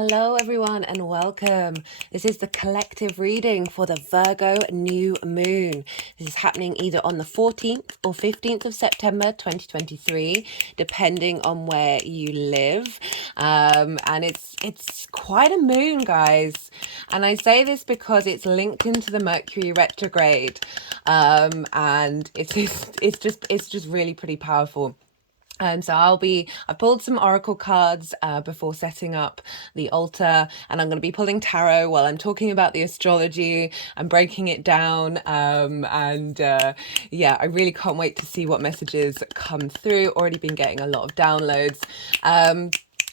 Hello everyone and welcome. This is the collective reading for the Virgo new moon. This is happening either on the 14th or 15th of September 2023, depending on where you live. And it's quite a moon, guys. And I say this because it's linked into the Mercury retrograde. And it's just really pretty powerful. So I've pulled some oracle cards before setting up the altar, and I'm going to be pulling tarot while I'm talking about the astrology and breaking it down. Yeah, I really can't wait to see what messages come through. Already been getting a lot of downloads.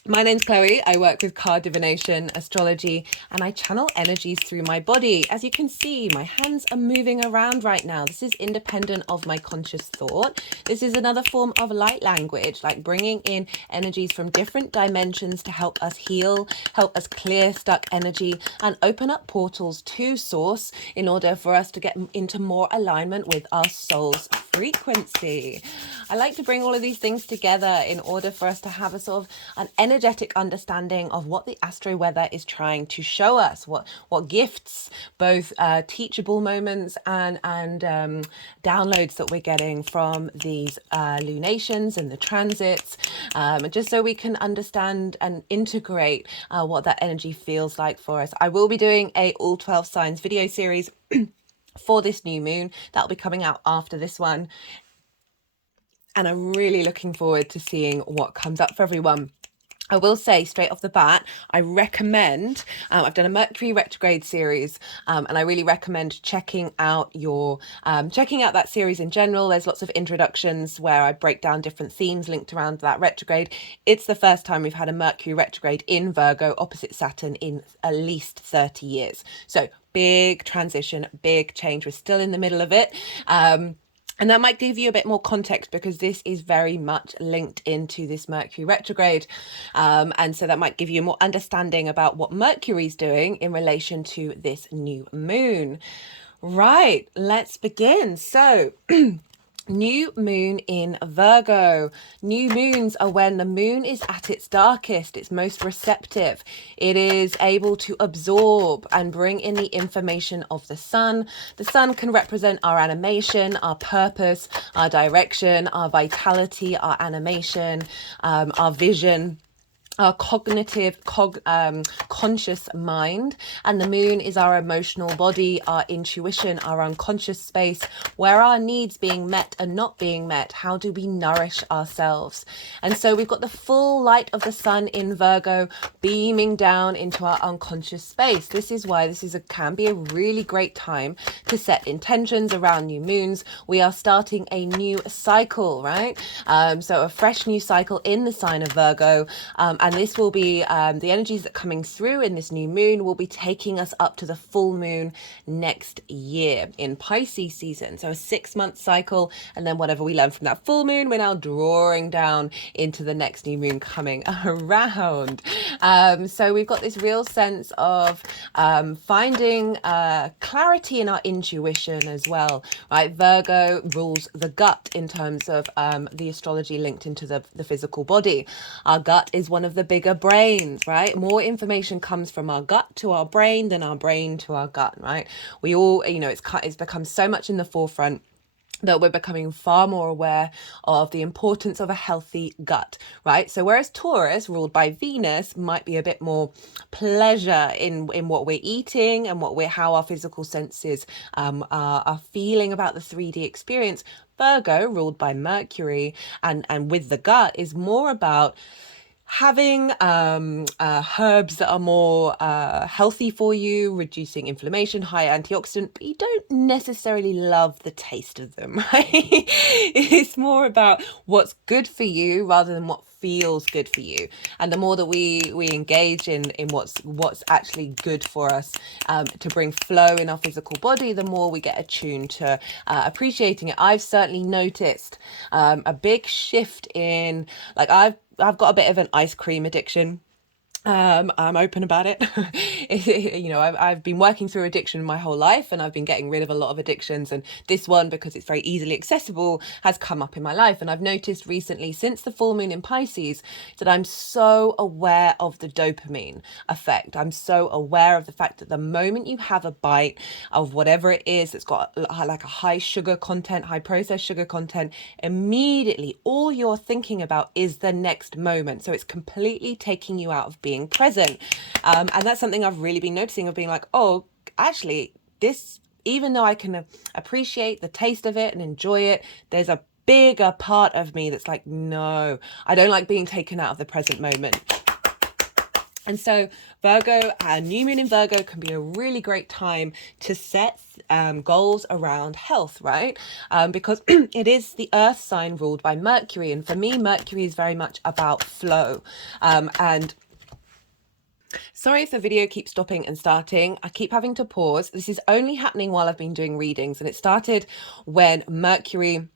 My name's Chloe. I work with card divination, astrology, and I channel energies through my body. As you can see, my hands are moving around right now. This is independent of my conscious thought. This is another form of light language, like bringing in energies from different dimensions to help us heal, help us clear stuck energy, and open up portals to source in order for us to get into more alignment with our soul's frequency. I like to bring all of these things together in order for us to have a sort of an energetic understanding of what the astro weather is trying to show us, what gifts, both teachable moments and downloads that we're getting from these lunations and the transits, just so we can understand and integrate what that energy feels like for us. I will be doing a all 12 signs video series for this new moon. That'll be coming out after this one. And I'm really looking forward to seeing what comes up for everyone. I will say straight off the bat, I recommend, I've done a Mercury retrograde series, and I really recommend checking out that series in general. There's lots of introductions where I break down different themes linked around that retrograde. It's the first time we've had a Mercury retrograde in Virgo opposite Saturn in at least 30 years. So big transition, big change. We're still in the middle of it. And that might give you a bit more context because this is very much linked into this Mercury retrograde. And so that might give you more understanding about what Mercury's doing in relation to this new moon. Right, let's begin. So new moon in Virgo. New moons are when the moon is at its darkest, its most receptive. It is able to absorb and bring in the information of the sun. The sun can represent our animation, our purpose, our direction, our vitality, our animation, our vision, our conscious mind. And the moon is our emotional body, our intuition, our unconscious space, where our needs being met and not being met. How do we nourish ourselves? And so we've got the full light of the sun in Virgo beaming down into our unconscious space. This is why can be a really great time to set intentions around new moons. We are starting a new cycle, right? So a fresh new cycle in the sign of Virgo. And this will be the energies that are coming through in this new moon will be taking us up to the full moon next year in Pisces season. So a 6-month cycle, and then whatever we learn from that full moon, we're now drawing down into the next new moon coming around. So we've got this real sense of finding clarity in our intuition as well, right? Virgo rules the gut in terms of the astrology linked into the physical body. Our gut is one of the bigger brains, right? More information comes from our gut to our brain than our brain to our gut, right? We all, it's become so much in the forefront that we're becoming far more aware of the importance of a healthy gut, right? So whereas Taurus, ruled by Venus, might be a bit more pleasure in what we're eating and how our physical senses are feeling about the 3D experience, Virgo, ruled by Mercury and with the gut, is more about having herbs that are more healthy for you, reducing inflammation, high antioxidant, but you don't necessarily love the taste of them, right? It's more about what's good for you rather than what feels good for you. And the more that we engage in what's actually good for us to bring flow in our physical body, the more we get attuned to appreciating it. I've certainly noticed a big shift in, like, I've got a bit of an ice cream addiction. I'm open about it. You know, I've been working through addiction my whole life, and I've been getting rid of a lot of addictions. And this one, because it's very easily accessible, has come up in my life. And I've noticed recently, since the full moon in Pisces, that I'm so aware of the dopamine effect. I'm so aware of the fact that the moment you have a bite of whatever it is that's got like a high sugar content, high processed sugar content, immediately all you're thinking about is the next moment. So it's completely taking you out of being present. And that's something I've really been noticing, of being like, oh, actually, this, even though I can appreciate the taste of it and enjoy it, there's a bigger part of me that's like, no, I don't like being taken out of the present moment. And so Virgo, new moon in Virgo can be a really great time to set goals around health, right? Because it is the earth sign ruled by Mercury. And for me, Mercury is very much about flow. And sorry if the video keeps stopping and starting. I keep having to pause. This is only happening while I've been doing readings. And it started when Mercury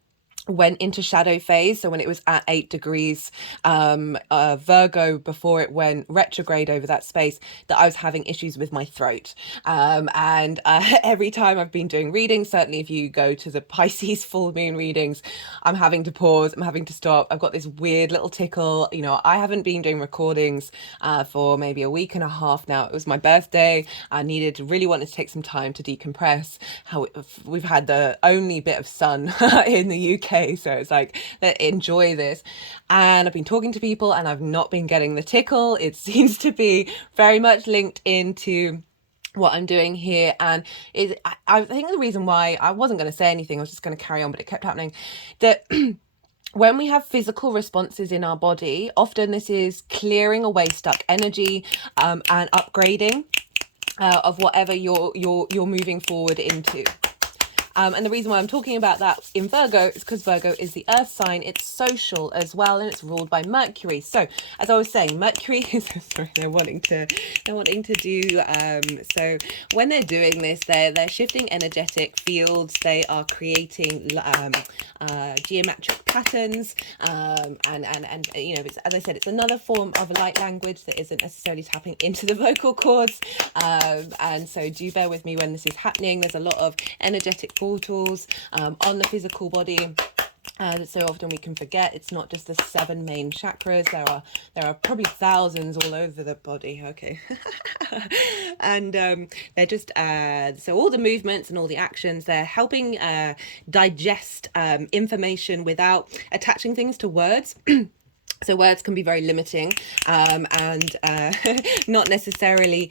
went into shadow phase, so when it was at 8 degrees Virgo, before it went retrograde over that space, that I was having issues with my throat. And every time I've been doing readings, certainly if you go to the Pisces full moon readings, I'm having to pause, I'm having to stop. I've got this weird little tickle. You know, I haven't been doing recordings for maybe a week and a half now. It was my birthday. I really wanted to take some time to decompress. We've had the only bit of sun in the UK, so it's like, enjoy this. And I've been talking to people and I've not been getting the tickle. It seems to be very much linked into what I'm doing here. And I think the reason why I wasn't going to say anything, I was just going to carry on, but it kept happening, that when we have physical responses in our body, often this is clearing away stuck energy, and upgrading of whatever you're moving forward into. And the reason why I'm talking about that in Virgo is because Virgo is the earth sign. It's social as well, and it's ruled by Mercury. So as I was saying, Mercury is, sorry, they're wanting to do, so when they're doing this, they're shifting energetic fields. They are creating geometric patterns, and you know, it's, as I said, it's another form of light language that isn't necessarily tapping into the vocal cords, and so do bear with me when this is happening. There's a lot of energetic portals on the physical body. So often we can forget it's not just the 7 main chakras. There are probably thousands all over the body. Okay. And they're just so all the movements and all the actions, they're helping digest information without attaching things to words. So words can be very limiting, and not necessarily,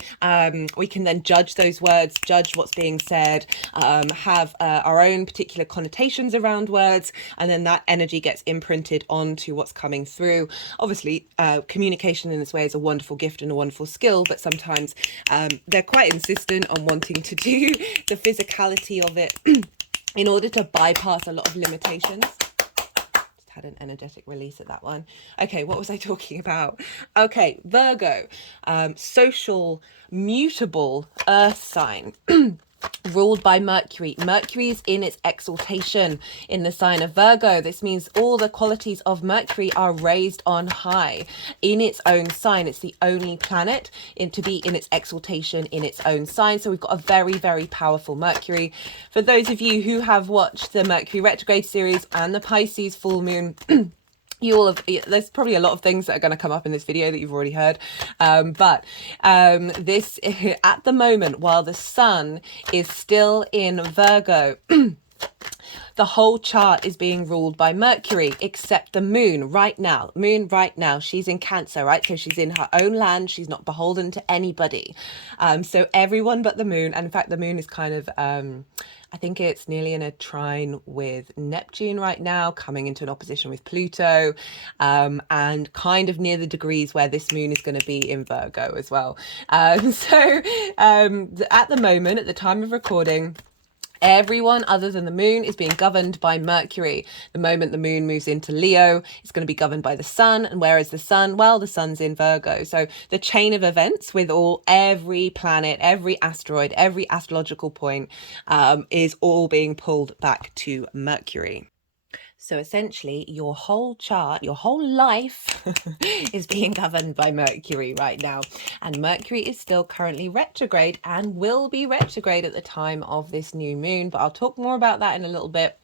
we can then judge those words, judge what's being said, have our own particular connotations around words, and then that energy gets imprinted onto what's coming through. Obviously, communication in this way is a wonderful gift and a wonderful skill, but sometimes they're quite insistent on wanting to do the physicality of it in order to bypass a lot of limitations. Had an energetic release at that one. Okay, what was I talking about? Okay, Virgo, social, mutable earth sign. Ruled by Mercury. Mercury is in its exaltation in the sign of Virgo. This means all the qualities of Mercury are raised on high in its own sign. It's the only planet to be in its exaltation in its own sign. So we've got a very, very powerful Mercury. For those of you who have watched the Mercury retrograde series and the Pisces full moon, there's probably a lot of things that are going to come up in this video that you've already heard, but this at the moment, while the sun is still in Virgo, the whole chart is being ruled by Mercury, except the moon right now. She's in Cancer, right? So she's in her own land. She's not beholden to anybody. So everyone but the moon, and in fact, the moon is kind of, I think it's nearly in a trine with Neptune right now, coming into an opposition with Pluto, and kind of near the degrees where this moon is going to be in Virgo as well. So at the moment, at the time of recording, everyone other than the moon is being governed by Mercury. The moment the moon moves into Leo, it's going to be governed by the sun. And where is the sun? Well, the sun's in Virgo. So the chain of events with every planet, every asteroid, every astrological point is all being pulled back to Mercury. So essentially, your whole chart, your whole life is being governed by Mercury right now. And Mercury is still currently retrograde and will be retrograde at the time of this new moon. But I'll talk more about that in a little bit.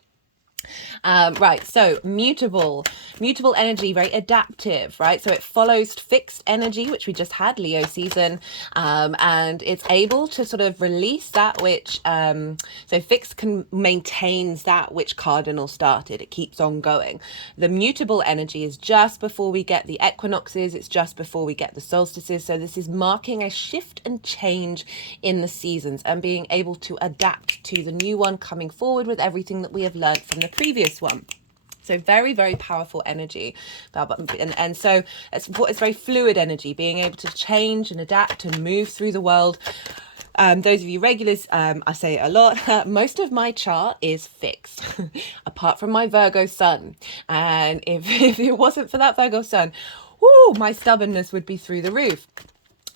Right, so mutable energy, very adaptive, right? So it follows fixed energy, which we just had, Leo season, and it's able to sort of release that which, so fixed maintains that which cardinal started. It keeps on going. The mutable energy is just before we get the equinoxes, it's just before we get the solstices. So this is marking a shift and change in the seasons and being able to adapt to the new one coming forward with everything that we have learned from the previous one. So very, very powerful energy. And so it's very fluid energy, being able to change and adapt and move through the world. Those of you regulars, I say it a lot, most of my chart is fixed, apart from my Virgo sun. And if it wasn't for that Virgo sun, whoo, my stubbornness would be through the roof.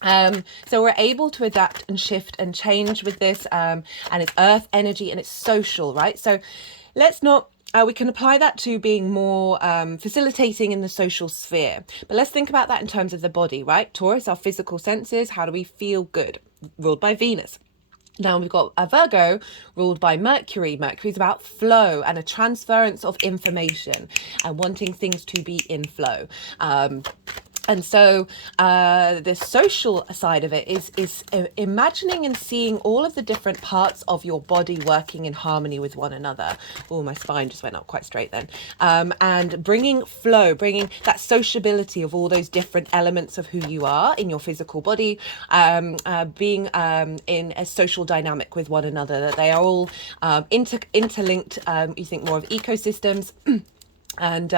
So we're able to adapt and shift and change with this, and it's earth energy and it's social, right? So let's not, we can apply that to being more facilitating in the social sphere. But let's think about that in terms of the body, right? Taurus, our physical senses, how do we feel good? Ruled by Venus. Now we've got a Virgo ruled by Mercury. Mercury is about flow and a transference of information and wanting things to be in flow. And so the social side of it is imagining and seeing all of the different parts of your body working in harmony with one another. Oh, my spine just went up quite straight then. And bringing flow, bringing that sociability of all those different elements of who you are in your physical body, being in a social dynamic with one another, that they are all interlinked. You think more of ecosystems. And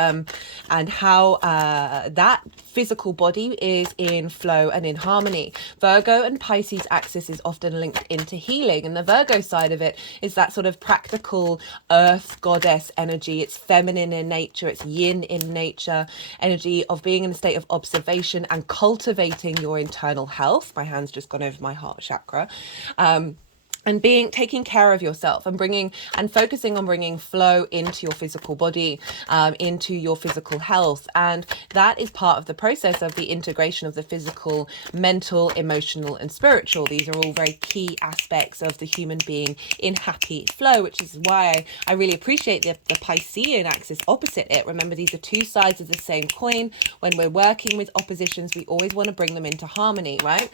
how that physical body is in flow and in harmony. Virgo and Pisces axis is often linked into healing, and the Virgo side of it is that sort of practical earth goddess energy. It's feminine in nature, it's yin in nature, energy of being in a state of observation and cultivating your internal health. My hand's just gone over my heart chakra. And taking care of yourself and focusing on bringing flow into your physical body, into your physical health. And that is part of the process of the integration of the physical, mental, emotional, and spiritual. These are all very key aspects of the human being in happy flow, which is why I really appreciate the Piscean axis opposite it. Remember, these are two sides of the same coin. When we're working with oppositions, we always want to bring them into harmony, right?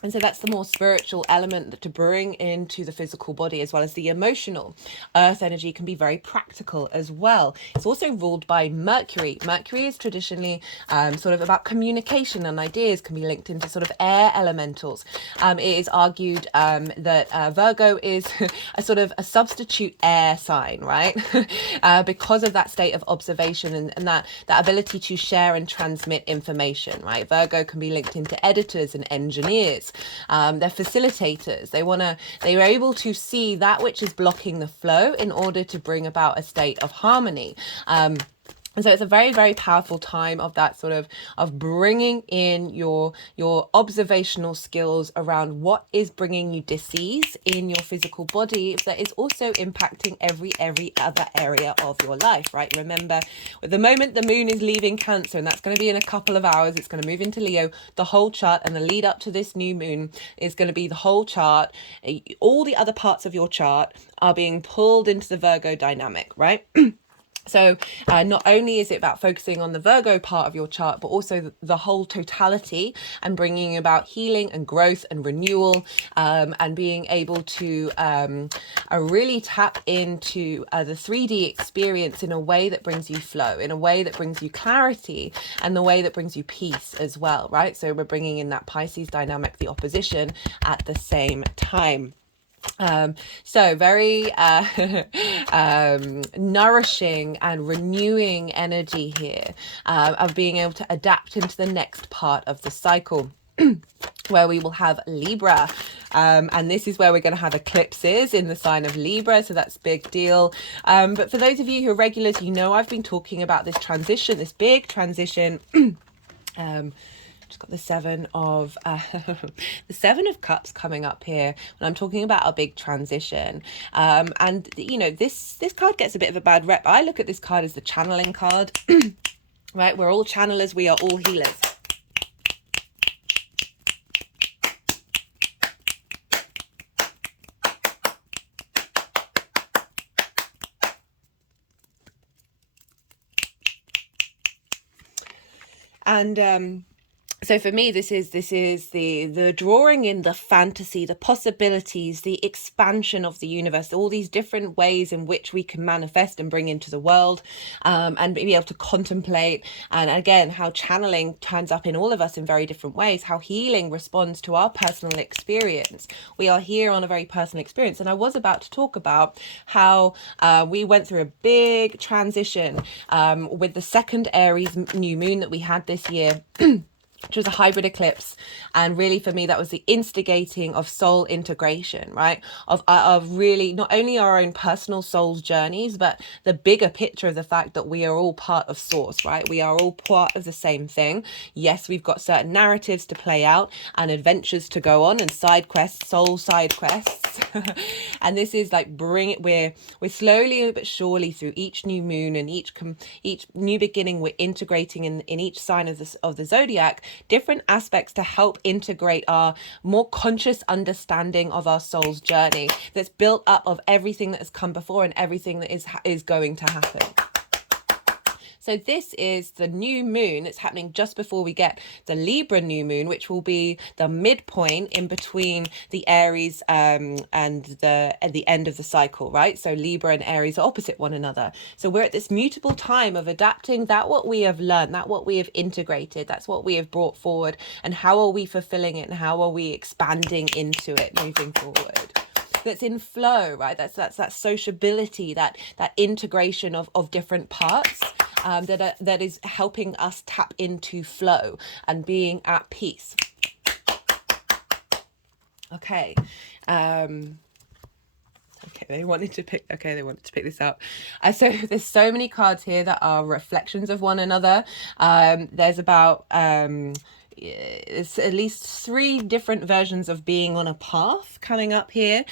And so that's the more spiritual element to bring into the physical body, as well as the emotional. Earth energy can be very practical as well. It's also ruled by Mercury. Mercury is traditionally sort of about communication, and ideas can be linked into sort of air elementals. It is argued that Virgo is a sort of a substitute air sign, right? Because of that state of observation and that ability to share and transmit information, right? Virgo can be linked into editors and engineers. They're facilitators. They are able to see that which is blocking the flow in order to bring about a state of harmony. And so it's a very, very powerful time of that sort of bringing in your observational skills around what is bringing you disease in your physical body that is also impacting every other area of your life, right? Remember, at the moment the moon is leaving Cancer, and that's going to be in a couple of hours. It's going to move into Leo. The whole chart and the lead up to this new moon is going to be the whole chart. All the other parts of your chart are being pulled into the Virgo dynamic, right? So not only is it about focusing on the Virgo part of your chart, but also the whole totality and bringing about healing and growth and renewal, and being able to really tap into the 3D experience in a way that brings you flow, in a way that brings you clarity, and the way that brings you peace as well, right? So we're bringing in that Pisces dynamic, the opposition, at the same time. So very nourishing and renewing energy here, of being able to adapt into the next part of the cycle. Where we will have Libra, and this is where we're going to have eclipses in the sign of Libra, so that's a big deal. But for those of you who are regulars, you know I've been talking about this transition, this big transition. Just got the the 7 of Cups coming up here when I'm talking about a big transition. And you know, this card gets a bit of a bad rep. I look at this card as the channeling card. Right, we're all channelers, we are all healers. And so for me, this is the drawing in the fantasy, the possibilities, the expansion of the universe, all these different ways in which we can manifest and bring into the world, and be able to contemplate. And again, how channeling turns up in all of us in very different ways, how healing responds to our personal experience. We are here on a very personal experience. And I was about to talk about how we went through a big transition with the second Aries new moon that we had this year. Which was a hybrid eclipse. And really for me, that was the instigating of soul integration, right? Of really not only our own personal soul's journeys, but the bigger picture of the fact that we are all part of source, right? We are all part of the same thing. Yes, we've got certain narratives to play out and adventures to go on and side quests, soul side quests. And this is like we're slowly but surely through each new moon and each new beginning, we're integrating in each sign of the zodiac different aspects to help integrate our more conscious understanding of our soul's journey that's built up of everything that has come before and everything that is going to happen. So this is the new moon that's happening just before we get the Libra new moon, which will be the midpoint in between the Aries and the end of the cycle, right? So Libra and Aries are opposite one another. So we're at this mutable time of adapting that what we have learned, that what we have integrated, that's what we have brought forward, and how are we fulfilling it and how are we expanding into it moving forward. That's in flow, right? That's that sociability, that integration of different parts. That is helping us tap into flow and being at peace. Okay. They wanted to pick this up. So there's so many cards here that are reflections of one another. There's about it's at least 3 different versions of being on a path coming up here.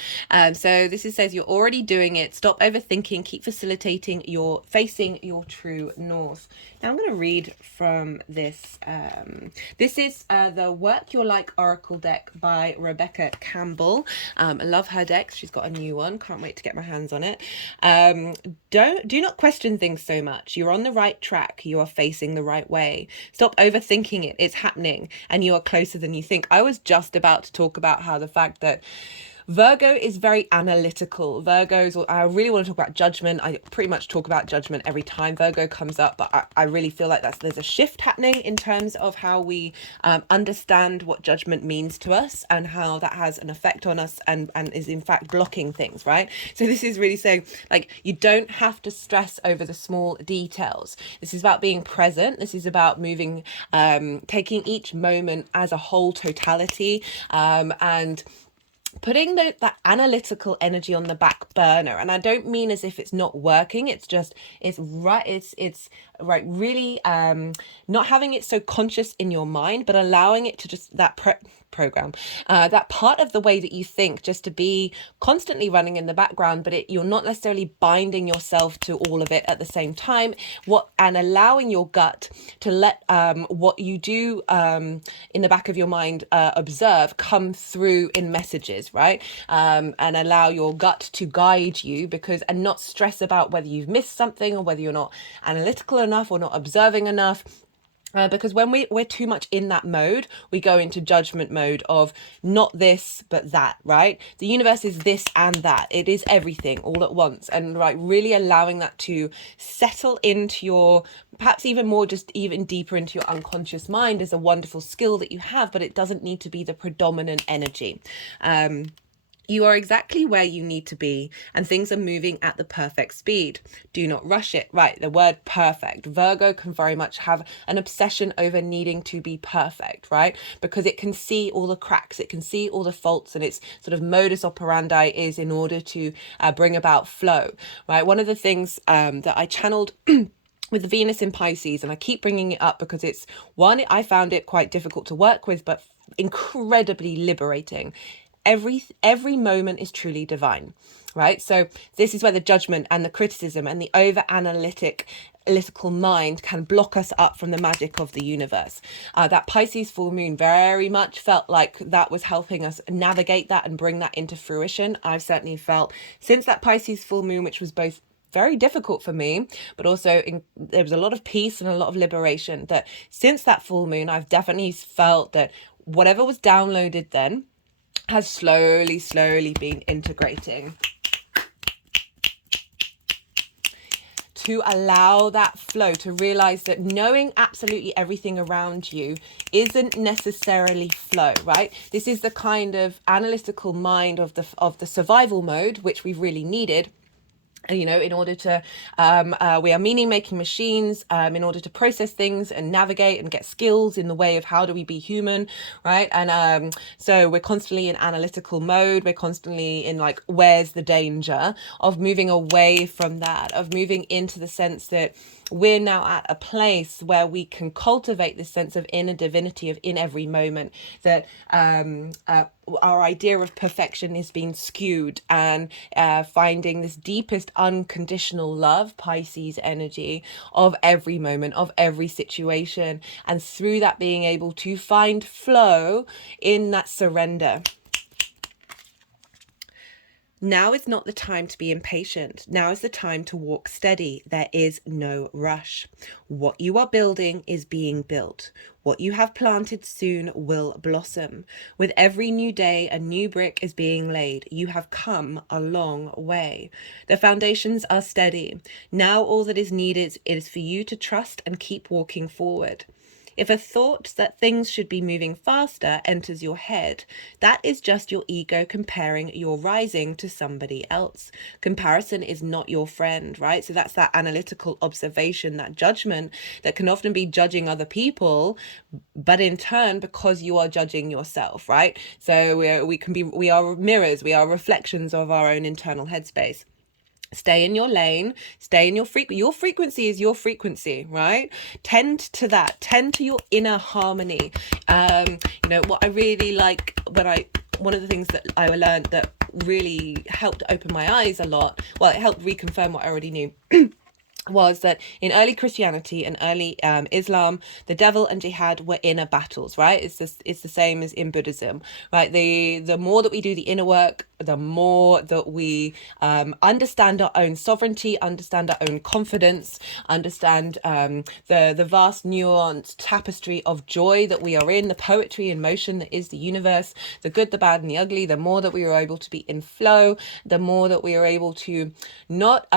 So this says you're already doing it. Stop overthinking. Keep facilitating. You're facing your true north. Now I'm going to read from this. This is the Work Your Like Oracle deck by Rebecca Campbell. I love her deck. She's got a new one. Can't wait to get my hands on it. Do not question things so much. You're on the right track. You are facing the right way. Stop overthinking it. It's happening and you are closer than you think. I was just about to talk about how the fact that Virgo is very analytical. I really want to talk about judgment. I pretty much talk about judgment every time Virgo comes up, but I really feel like there's a shift happening in terms of how we understand what judgment means to us and how that has an effect on us and is in fact blocking things, right? So this is really saying, like, you don't have to stress over the small details. This is about being present. This is about moving, taking each moment as a whole totality, and putting that analytical energy on the back burner. And I don't mean as if it's not working. It's really not having it so conscious in your mind, but allowing it to just that program, that part of the way that you think, just to be constantly running in the background, but you're not necessarily binding yourself to all of it at the same time, and allowing your gut to let what you do in the back of your mind observe come through in messages, right? And allow your gut to guide you, and not stress about whether you've missed something or whether you're not analytical enough or not observing enough. Because when we're too much in that mode, we go into judgment mode of not this, but that, right? The universe is this and that. It is everything all at once. And right, really allowing that to settle into your, perhaps even deeper into your unconscious mind is a wonderful skill that you have, but it doesn't need to be the predominant energy. You are exactly where you need to be, and things are moving at the perfect speed. Do not rush it. Right, the word perfect. Virgo can very much have an obsession over needing to be perfect, right? Because it can see all the cracks, it can see all the faults, and its sort of modus operandi is in order to bring about flow, right? One of the things that I channeled with the Venus in Pisces, and I keep bringing it up because it's one, I found it quite difficult to work with, but incredibly liberating. Every moment is truly divine, right? So this is where the judgment and the criticism and the over analytical mind can block us up from the magic of the universe. That Pisces full moon very much felt like that was helping us navigate that and bring that into fruition. I've certainly felt since that Pisces full moon, which was both very difficult for me, but also there was a lot of peace and a lot of liberation, that since that full moon, I've definitely felt that whatever was downloaded then has slowly been integrating. To allow that flow, to realize that knowing absolutely everything around you isn't necessarily flow, right? This is the kind of analytical mind of the survival mode, which we've really needed. You know, in order to, we are meaning making machines, in order to process things and navigate and get skills in the way of how do we be human, right? And so we're constantly in analytical mode. We're constantly in like, where's the danger of moving away from that, of moving into the sense that we're now at a place where we can cultivate this sense of inner divinity of in every moment, that our idea of perfection is being skewed, and finding this deepest unconditional love, Pisces energy, of every moment, of every situation, and through that being able to find flow in that surrender. Now is not the time to be impatient. Now is the time to walk steady. There is no rush. What you are building is being built. What you have planted soon will blossom. With every new day, a new brick is being laid. You have come a long way. The foundations are steady. Now all that is needed is for you to trust and keep walking forward. If a thought that things should be moving faster enters your head, that is just your ego comparing your rising to somebody else. Comparison is not your friend, right? So that's that analytical observation, that judgment that can often be judging other people, but in turn, because you are judging yourself, right? So we are mirrors, we are reflections of our own internal headspace. Stay in your lane, stay in your frequency is your frequency, right? Tend to that, tend to your inner harmony. You know, what I really like one of the things that I learned that really helped open my eyes a lot, well, it helped reconfirm what I already knew, was that in early Christianity and early Islam, the devil and jihad were inner battles, right? It's the same as in Buddhism, right? The more that we do the inner work, the more that we understand our own sovereignty, understand our own confidence, understand the vast nuanced tapestry of joy that we are in, the poetry in motion that is the universe, the good, the bad, and the ugly. The more that we are able to be in flow, the more that we are able to not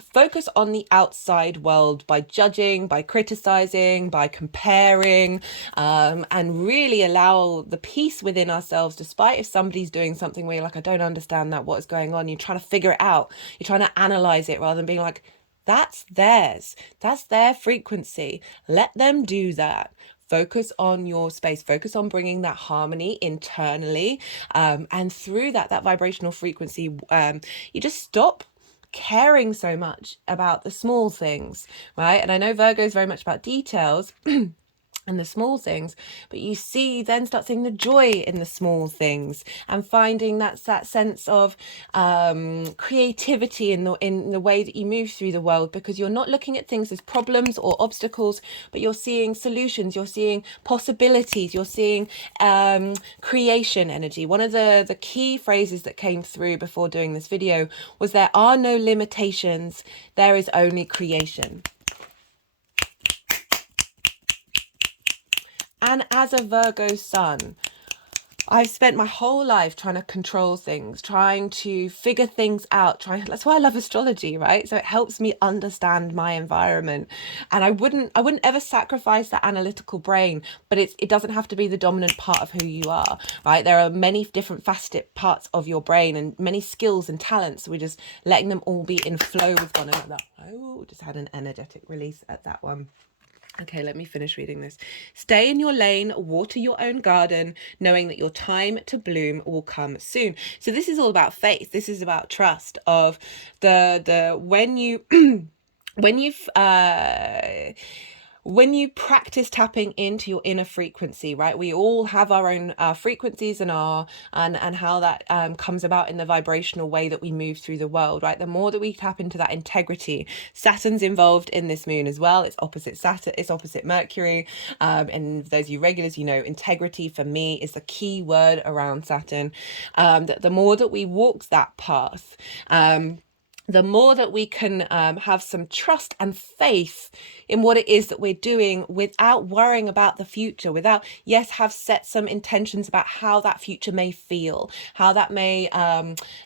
focus on the outside world by judging, by criticizing, by comparing, and really allow the peace within ourselves, despite if somebody's doing something where you're like, I don't understand that, what is going on? You're trying to figure it out. You're trying to analyze it rather than being like, that's theirs. That's their frequency. Let them do that. Focus on your space, focus on bringing that harmony internally. And through that vibrational frequency, you just stop caring so much about the small things, right? And I know Virgo is very much about details and the small things, but you start seeing the joy in the small things, and finding that sense of creativity in the way that you move through the world, because you're not looking at things as problems or obstacles, but you're seeing solutions, you're seeing possibilities, you're seeing creation energy. One of the key phrases that came through before doing this video was, there are no limitations, there is only creation. And as a Virgo sun, I've spent my whole life trying to control things, trying to figure things out. That's why I love astrology, right? So it helps me understand my environment. And I wouldn't ever sacrifice that analytical brain, but it doesn't have to be the dominant part of who you are, right? There are many different faceted parts of your brain and many skills and talents. We're just letting them all be in flow with one another. Oh, just had an energetic release at that one. Okay, let me finish reading this. Stay in your lane, water your own garden, knowing that your time to bloom will come soon. So this is all about faith. This is about trust of when you when you've when you practice tapping into your inner frequency, right? We all have our own frequencies and how that comes about in the vibrational way that we move through the world, right? The more that we tap into that integrity, Saturn's involved in this moon as well. It's opposite Saturn, it's opposite Mercury. And those of you regulars, you know, integrity for me is the key word around Saturn. That the more that we walk that path, the more that we can have some trust and faith in what it is that we're doing without worrying about the future, without, yes, have set some intentions about how that future may feel, how that may,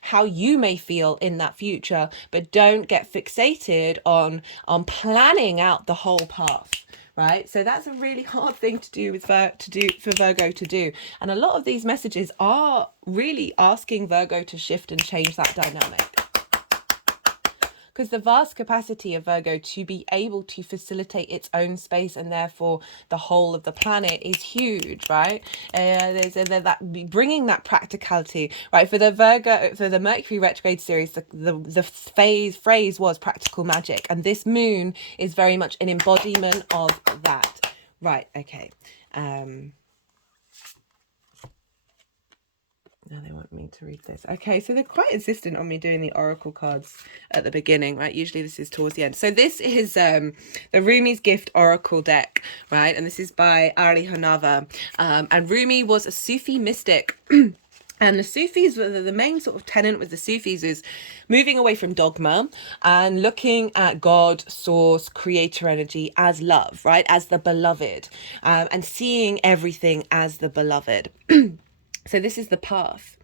how you may feel in that future, but don't get fixated on planning out the whole path. Right, so that's a really hard thing to do for Virgo to do, and a lot of these messages are really asking Virgo to shift and change that dynamic. Because the vast capacity of Virgo to be able to facilitate its own space and therefore the whole of the planet is huge, right? There's that bringing that practicality, right? For the Virgo, for the Mercury retrograde series, the phrase was practical magic, and this moon is very much an embodiment of that. Right, okay. Now they want me to read this. Okay, so they're quite insistent on me doing the oracle cards at the beginning, right? Usually this is towards the end. So this is the Rumi's Gift Oracle deck, right? And this is by Honarvar. And Rumi was a Sufi mystic. And the Sufis, the main sort of tenet with the Sufis is moving away from dogma and looking at God, source, creator energy as love, right? As the beloved, and seeing everything as the beloved. So this is the path.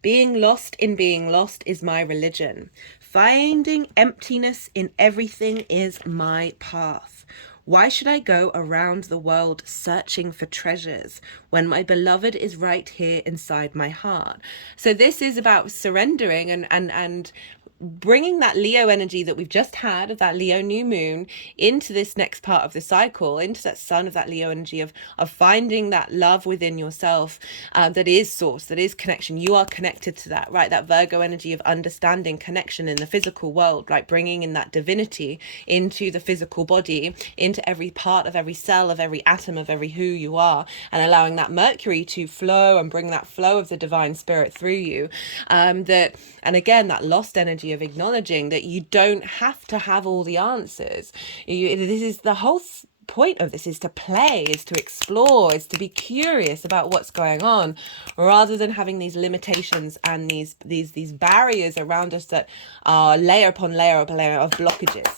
Being lost in being lost is my religion. Finding emptiness in everything is my path. Why should I go around the world searching for treasures when my beloved is right here inside my heart? So this is about surrendering and bringing that Leo energy that we've just had of that Leo new moon into this next part of the cycle, into that sun of that Leo energy of finding that love within yourself, that is source, that is connection. You are connected to that, right? That Virgo energy of understanding connection in the physical world, like bringing in that divinity into the physical body, into every part of every cell of every atom of every who you are, and allowing that Mercury to flow and bring that flow of the divine spirit through you. And again, that lost energy of acknowledging that you don't have to have all the answers. This is the whole point of this, is to play, is to explore, is to be curious about what's going on, rather than having these limitations and these barriers around us that are layer upon layer upon layer of blockages.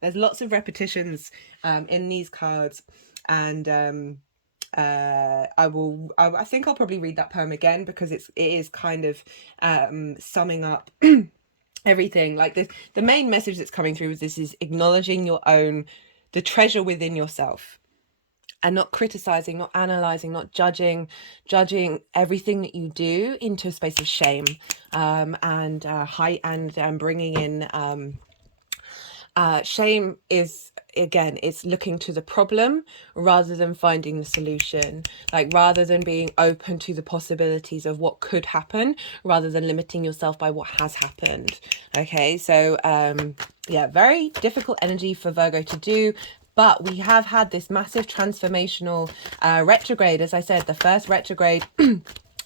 There's lots of repetitions in these cards, and I think I'll probably read that poem again, because it is kind of summing up everything. Like this, the main message that's coming through with this is acknowledging the treasure within yourself, and not criticizing, not analyzing, not judging everything that you do into a space of shame, and bringing in shame is, again, it's looking to the problem rather than finding the solution, like rather than being open to the possibilities of what could happen, rather than limiting yourself by what has happened. Okay, so yeah, very difficult energy for Virgo to do. But we have had this massive transformational retrograde, as I said, the first retrograde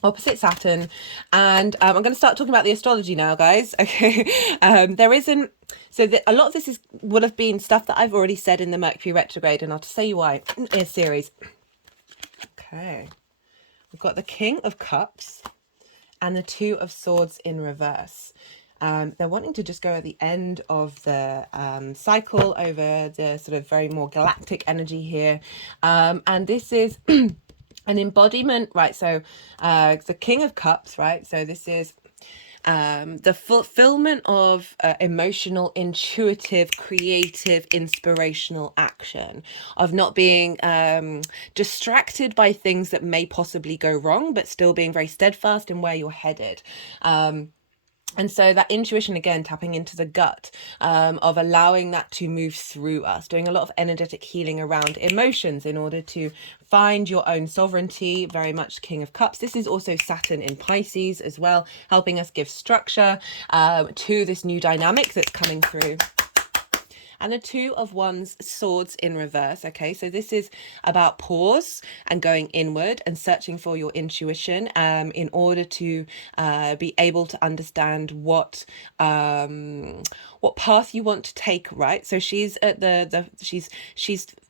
opposite Saturn. And I'm going to start talking about the astrology now, guys. Okay, there isn't. So a lot of this would have been stuff that I've already said in the Mercury retrograde, and I'll tell you why in a series. Okay, we've got the King of Cups and the Two of Swords in reverse. They're wanting to just go at the end of the cycle over the sort of very more galactic energy here. And this is an embodiment, right? So the King of Cups, right? So this is the fulfillment of emotional, intuitive, creative, inspirational action, of not being distracted by things that may possibly go wrong, but still being very steadfast in where you're headed. And so that intuition, again, tapping into the gut, of allowing that to move through us, doing a lot of energetic healing around emotions in order to find your own sovereignty, very much King of Cups. This is also Saturn in Pisces as well, helping us give structure to this new dynamic that's coming through. And the Two of Wands, swords in reverse. Okay, so this is about pause and going inward and searching for your intuition in order to be able to understand what path you want to take, right? So she's at she's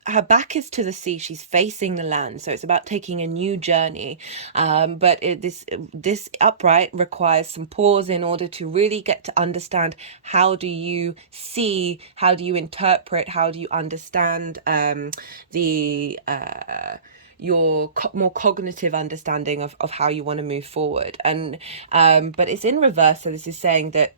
her back is to the sea, she's facing the land, so it's about taking a new journey, but this upright requires some pause in order to really get to understand how do you see, how do you interpret, how do you understand your more cognitive understanding of how you want to move forward. And but it's in reverse, so this is saying that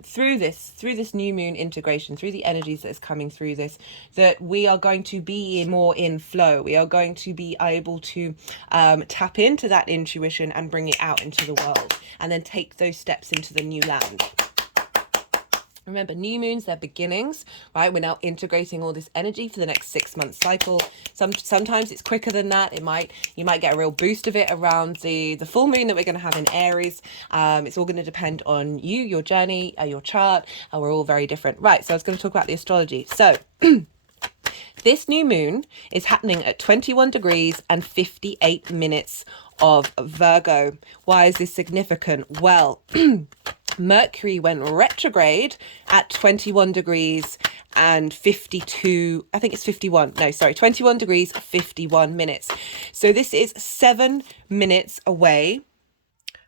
through this new moon integration, through the energies that is coming through this, that we are going to be more in flow. We are going to be able to tap into that intuition and bring it out into the world, and then take those steps into the new land. Remember, new moons, they're beginnings, right? We're now integrating all this energy for the next 6-month cycle. Sometimes it's quicker than that. You might get a real boost of it around the full moon that we're going to have in Aries. It's all going to depend on you, your journey, your chart. We're all very different. Right, so I was going to talk about the astrology. So this new moon is happening at 21 degrees and 58 minutes of Virgo. Why is this significant? Well, Mercury went retrograde at 21 degrees and 51 degrees, 51 minutes. So this is 7 minutes away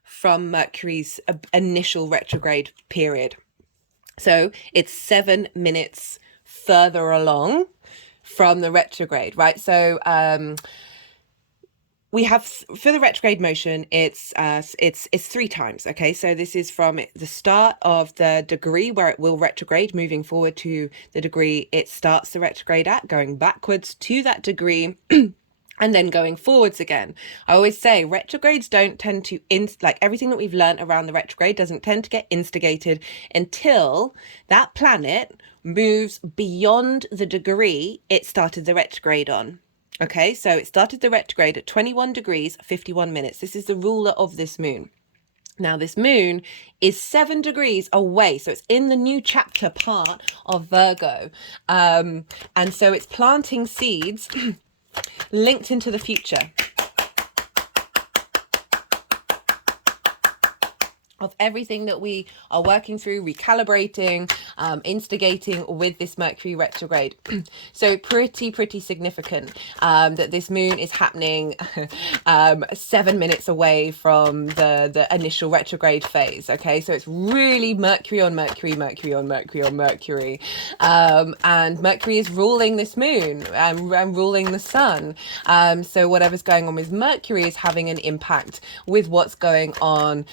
from Mercury's initial retrograde period. So it's 7 minutes further along from the retrograde, right? So we have, for the retrograde motion, it's 3 times. Okay, so this is from the start of the degree where it will retrograde, moving forward to the degree it starts the retrograde at, going backwards to that degree, and then going forwards again. I always say retrogrades don't tend to, like everything that we've learned around the retrograde doesn't tend to get instigated until that planet moves beyond the degree it started the retrograde on. Okay, so it started the retrograde at 21 degrees, 51 minutes. This is the ruler of this moon. Now, this moon is 7 degrees away, so it's in the new chapter part of Virgo. And so it's planting seeds linked into the future of everything that we are working through, recalibrating, instigating with this Mercury retrograde. So pretty significant that this moon is happening 7 minutes away from the initial retrograde phase. Okay, so it's really Mercury on Mercury, Mercury on Mercury on Mercury. And Mercury is ruling this moon and ruling the sun. So whatever's going on with Mercury is having an impact with what's going on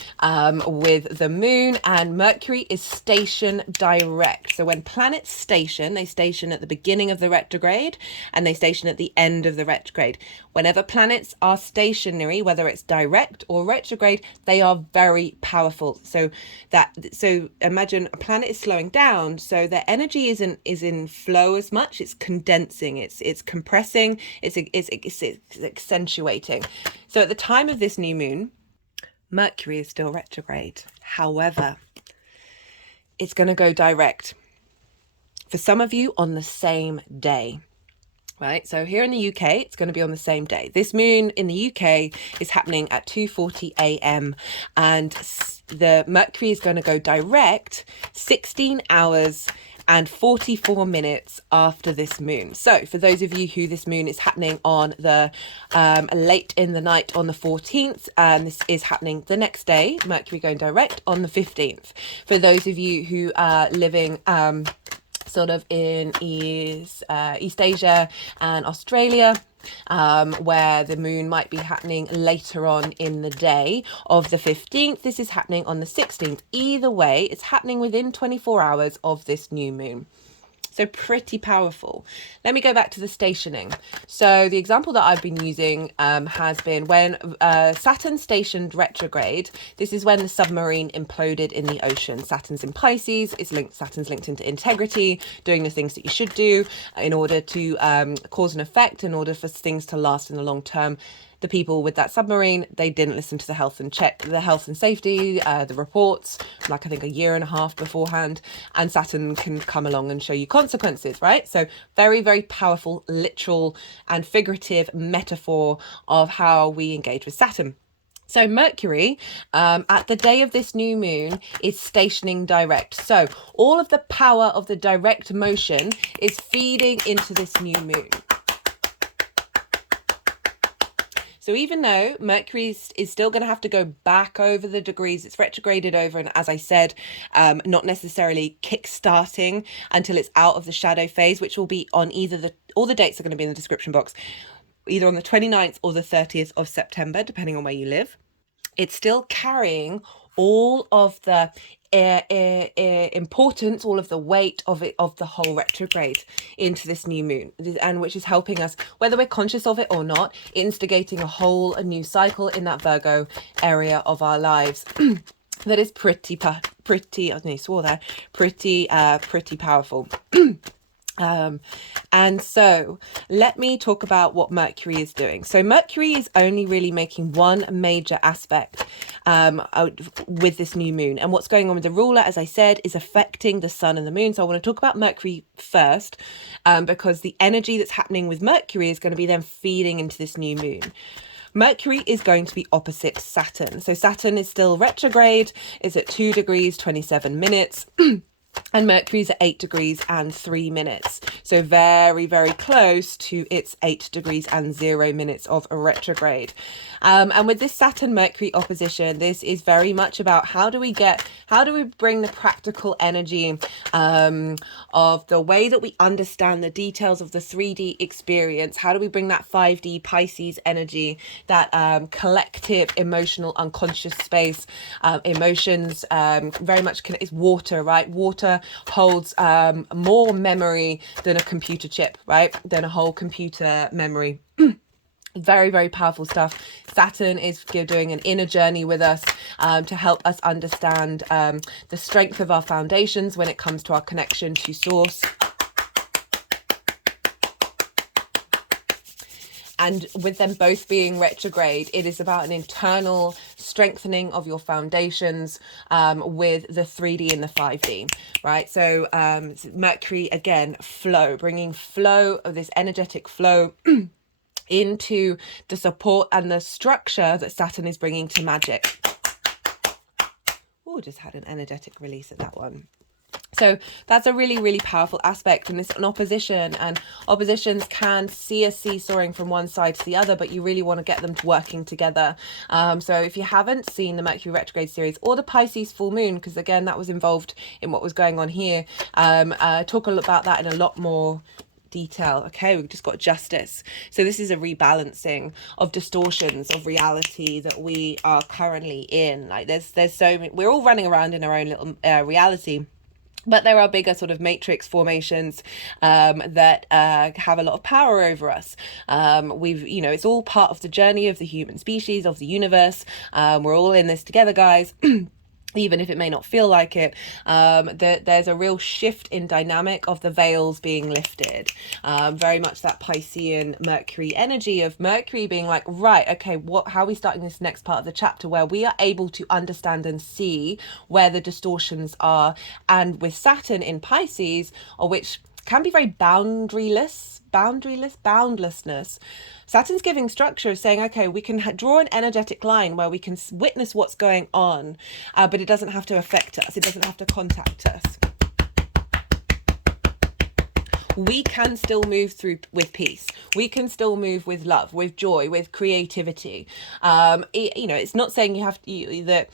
with the moon. And Mercury is station direct. So when planets station, they station at the beginning of the retrograde and they station at the end of the retrograde. Whenever planets are stationary, whether it's direct or retrograde, they are very powerful. So imagine a planet is slowing down, so their energy isn't in flow as much. It's condensing, it's compressing, it's accentuating. So at the time of this new moon, Mercury is still retrograde. However, it's going to go direct for some of you on the same day, right? So here in the UK, it's going to be on the same day. This moon in the UK is happening at 2:40 a.m. and the Mercury is going to go direct 16 hours and 44 minutes after this moon. So for those of you who this moon is happening on the late in the night on the 14th, and this is happening the next day, Mercury going direct on the 15th. For those of you who are living sort of in East Asia and Australia, where the moon might be happening later on in the day of the 15th, this is happening on the 16th. Either way, it's happening within 24 hours of this new moon. So pretty powerful. Let me go back to the stationing. So the example that I've been using has been when Saturn stationed retrograde. This is when the submarine imploded in the ocean. Saturn's in Pisces. Saturn's linked into integrity, doing the things that you should do in order to cause an effect, in order for things to last in the long term. The people with that submarine, they didn't listen to the health and safety, the reports, like I think a year and a half beforehand, and Saturn can come along and show you consequences, right? So very, very powerful, literal and figurative metaphor of how we engage with Saturn. So Mercury, at the day of this new moon, is stationing direct. So all of the power of the direct motion is feeding into this new moon. So even though Mercury is still going to have to go back over the degrees it's retrograded over, and as I said, not necessarily kick-starting until it's out of the shadow phase, which will be on all the dates are going to be in the description box, either on the 29th or the 30th of September, depending on where you live. It's still carrying all of the importance, all of the weight of the whole retrograde into this new moon, and which is helping us, whether we're conscious of it or not, instigating a new cycle in that Virgo area of our lives. That is pretty I nearly swore there, pretty powerful. And so let me talk about what Mercury is doing. So Mercury is only really making one major aspect with this new moon, and what's going on with the ruler, as I said, is affecting the sun and the moon. So I want to talk about Mercury first, because the energy that's happening with Mercury is going to be then feeding into this new moon. Mercury is going to be opposite Saturn. So Saturn is still retrograde, is at 2 degrees 27 minutes. And Mercury's at 8 degrees and 3 minutes. So very, very close to its 8 degrees and 0 minutes of a retrograde. And with this Saturn-Mercury opposition, this is very much about how do we bring the practical energy of the way that we understand the details of the 3D experience. How do we bring that 5D Pisces energy, that collective emotional unconscious space, emotions, very much is water, right? Water holds more memory than a computer chip, right? Than a whole computer memory. Very, very powerful stuff. Saturn is doing an inner journey with us to help us understand the strength of our foundations when it comes to our connection to source. And with them both being retrograde, it is about an internal strengthening of your foundations with the 3D and the 5D, right? So Mercury, again, flow, bringing flow of this energetic flow into the support and the structure that Saturn is bringing to magic. Oh, just had an energetic release at that one. So that's a really, really powerful aspect, and it's an opposition, and oppositions can see a seesawing from one side to the other, but you really want to get them working together. So if you haven't seen the Mercury retrograde series or the Pisces full moon, because again, that was involved in what was going on here, talk about that in a lot more detail. Okay, we've just got justice. So this is a rebalancing of distortions of reality that we are currently in. Like there's so many, we're all running around in our own little reality. But there are bigger sort of matrix formations that have a lot of power over us. It's all part of the journey of the human species, of the universe. We're all in this together, guys. Even if it may not feel like it, there's a real shift in dynamic of the veils being lifted. Very much that Piscean Mercury energy of Mercury being like, right, okay, how are we starting this next part of the chapter where we are able to understand and see where the distortions are. And with Saturn in Pisces, or which can be very boundlessness. Saturn's giving structure, saying, okay, we can draw an energetic line where we can witness what's going on, but it doesn't have to affect us. It doesn't have to contact us. We can still move through with peace. We can still move with love, with joy, with creativity. It's not saying that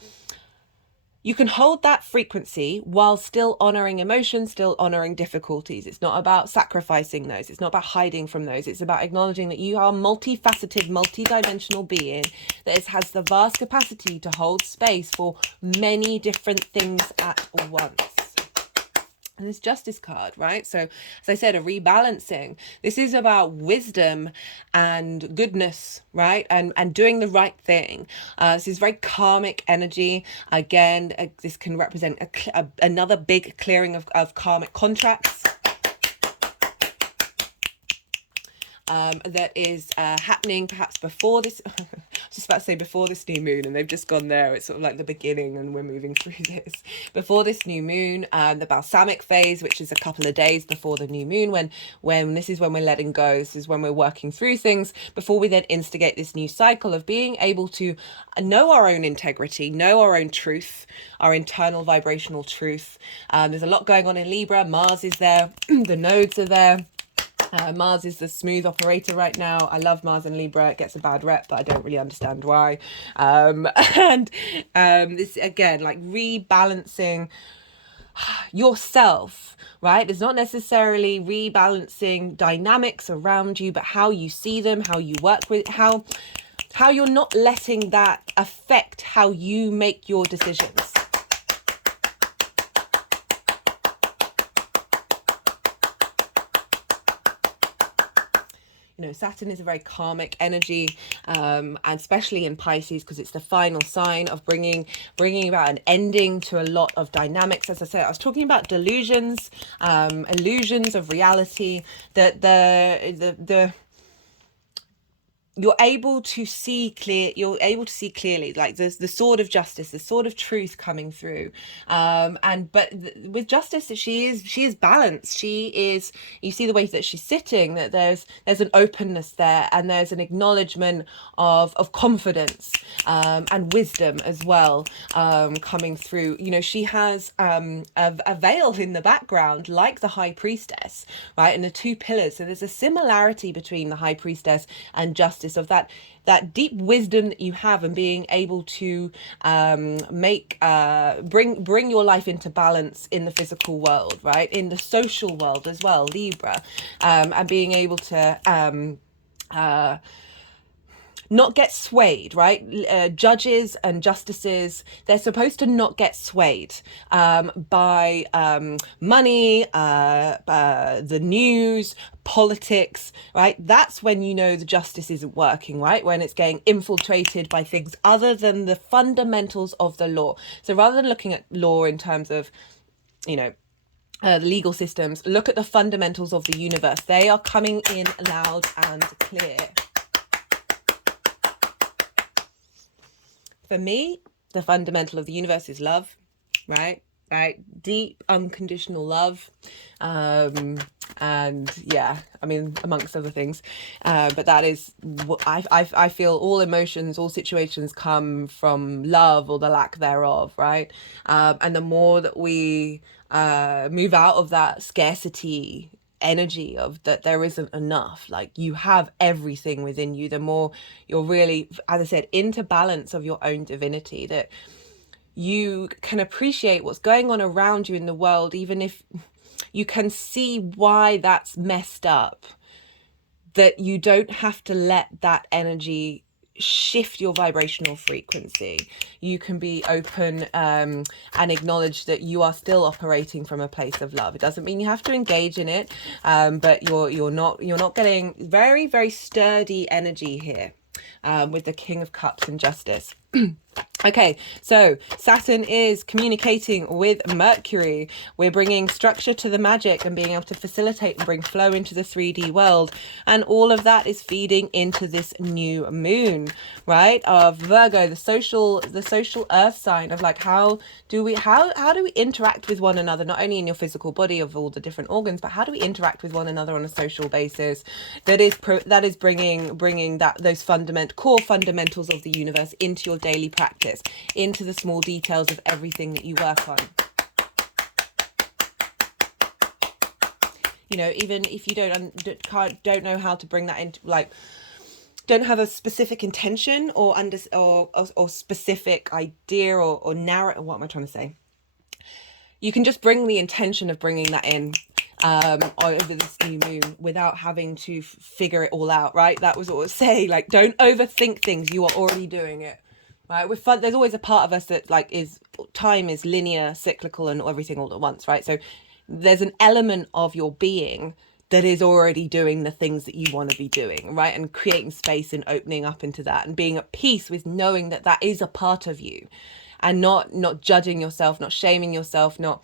you can hold that frequency while still honoring emotions, still honoring difficulties. It's not about sacrificing those. It's not about hiding from those. It's about acknowledging that you are a multifaceted, multidimensional being that has the vast capacity to hold space for many different things at once. And this Justice card, right? So, as I said, a rebalancing. This is about wisdom and goodness, right? And doing the right thing. This is very karmic energy. Again, this can represent another big clearing of karmic contracts. That is happening perhaps before this. I was just about to say before this new moon, and they've just gone there. It's sort of like the beginning, and we're moving through this. Before this new moon, the balsamic phase, which is a couple of days before the new moon, when this is when we're letting go. This is when we're working through things before we then instigate this new cycle of being able to know our own integrity, know our own truth, our internal vibrational truth. There's a lot going on in Libra. Mars is there. The nodes are there. Mars is the smooth operator right now. I love Mars and Libra. It gets a bad rep, but I don't really understand why. And this, again, like rebalancing yourself, right? It's not necessarily rebalancing dynamics around you, but how you see them, how you work with, how you're not letting that affect how you make your decisions. You know, Saturn is a very karmic energy, and especially in Pisces, because it's the final sign of bringing about an ending to a lot of dynamics. As I said, I was talking about delusions, illusions of reality, that the you're able to see clearly, like there's the sword of justice, the sword of truth coming through. With Justice, she is balanced. She is, you see the way that she's sitting, that there's an openness there, and there's an acknowledgement of confidence, and wisdom as well, coming through. You know, she has a veil in the background, like the High Priestess, right? And the two pillars. So there's a similarity between the High Priestess and Justice, of that deep wisdom that you have, and being able to bring your life into balance in the physical world, right, in the social world as well, Libra, and being able to not get swayed, right? Judges and justices, they're supposed to not get swayed by money, the news, politics, right? That's when you know the justice isn't working, right? When it's getting infiltrated by things other than the fundamentals of the law. So rather than looking at law in terms of, you know, the legal systems, look at the fundamentals of the universe. They are coming in loud and clear. For me, the fundamental of the universe is love, right? Deep, unconditional love. And yeah, I mean, amongst other things. But that is what I feel all emotions, all situations come from love or the lack thereof, right? And the more that we move out of that scarcity energy of that there isn't enough, like you have everything within you, the more you're really, as I said, into balance of your own divinity, that you can appreciate what's going on around you in the world, even if you can see why that's messed up, that you don't have to let that energy shift your vibrational frequency. You can be open and acknowledge that you are still operating from a place of love. It doesn't mean you have to engage in it, but you're not getting very, very sturdy energy here, with the King of Cups and Justice. Okay, so Saturn is communicating with Mercury. We're bringing structure to the magic and being able to facilitate and bring flow into the 3D world. And all of that is feeding into this new moon, right? Of Virgo, the social earth sign of like, how do we interact with one another, not only in your physical body of all the different organs, but how do we interact with one another on a social basis that is bringing those core fundamentals of the universe into your daily practice, into the small details of everything that you work on. You know, even if you don't know how to bring that into, like, don't have a specific intention or specific idea or narrative. What am I trying to say? You can just bring the intention of bringing that in over this new moon without having to figure it all out, right? That was what I was saying. Like, don't overthink things. You are already doing it, right? With there's always a part of us that like time is linear, cyclical, and everything all at once, right? So there's an element of your being that is already doing the things that you want to be doing, right? And creating space and opening up into that and being at peace with knowing that that is a part of you, and not judging yourself, not shaming yourself, not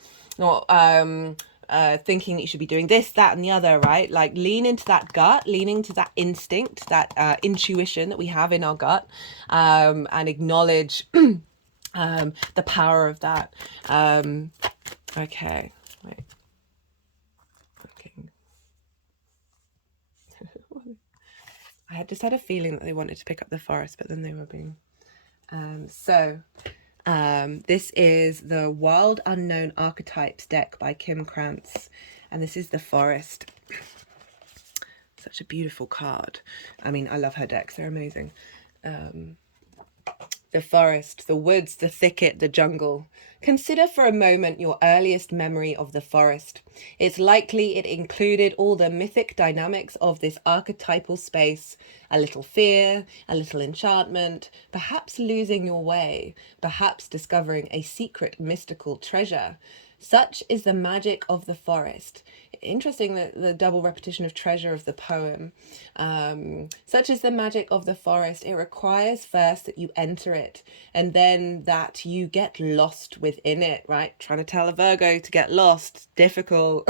thinking that you should be doing this, that, and the other, right? Like lean into that gut, leaning into that instinct, that intuition that we have in our gut, and acknowledge the power of that. Okay, wait. Okay. I had just had a feeling that they wanted to pick up the forest, but then they were being... this is the Wild Unknown Archetypes deck by Krans, and this is the forest. Such a beautiful card. I mean, I love her decks, they're amazing. The forest, the woods, the thicket, the jungle. Consider for a moment your earliest memory of the forest. It's likely it included all the mythic dynamics of this archetypal space. A little fear, a little enchantment, perhaps losing your way, perhaps discovering a secret mystical treasure. Such is the magic of the forest. Interesting that the double repetition of treasure of the poem. Such is the magic of the forest. It requires first that you enter it, and then that you get lost within it, right? Trying to tell a Virgo to get lost, difficult.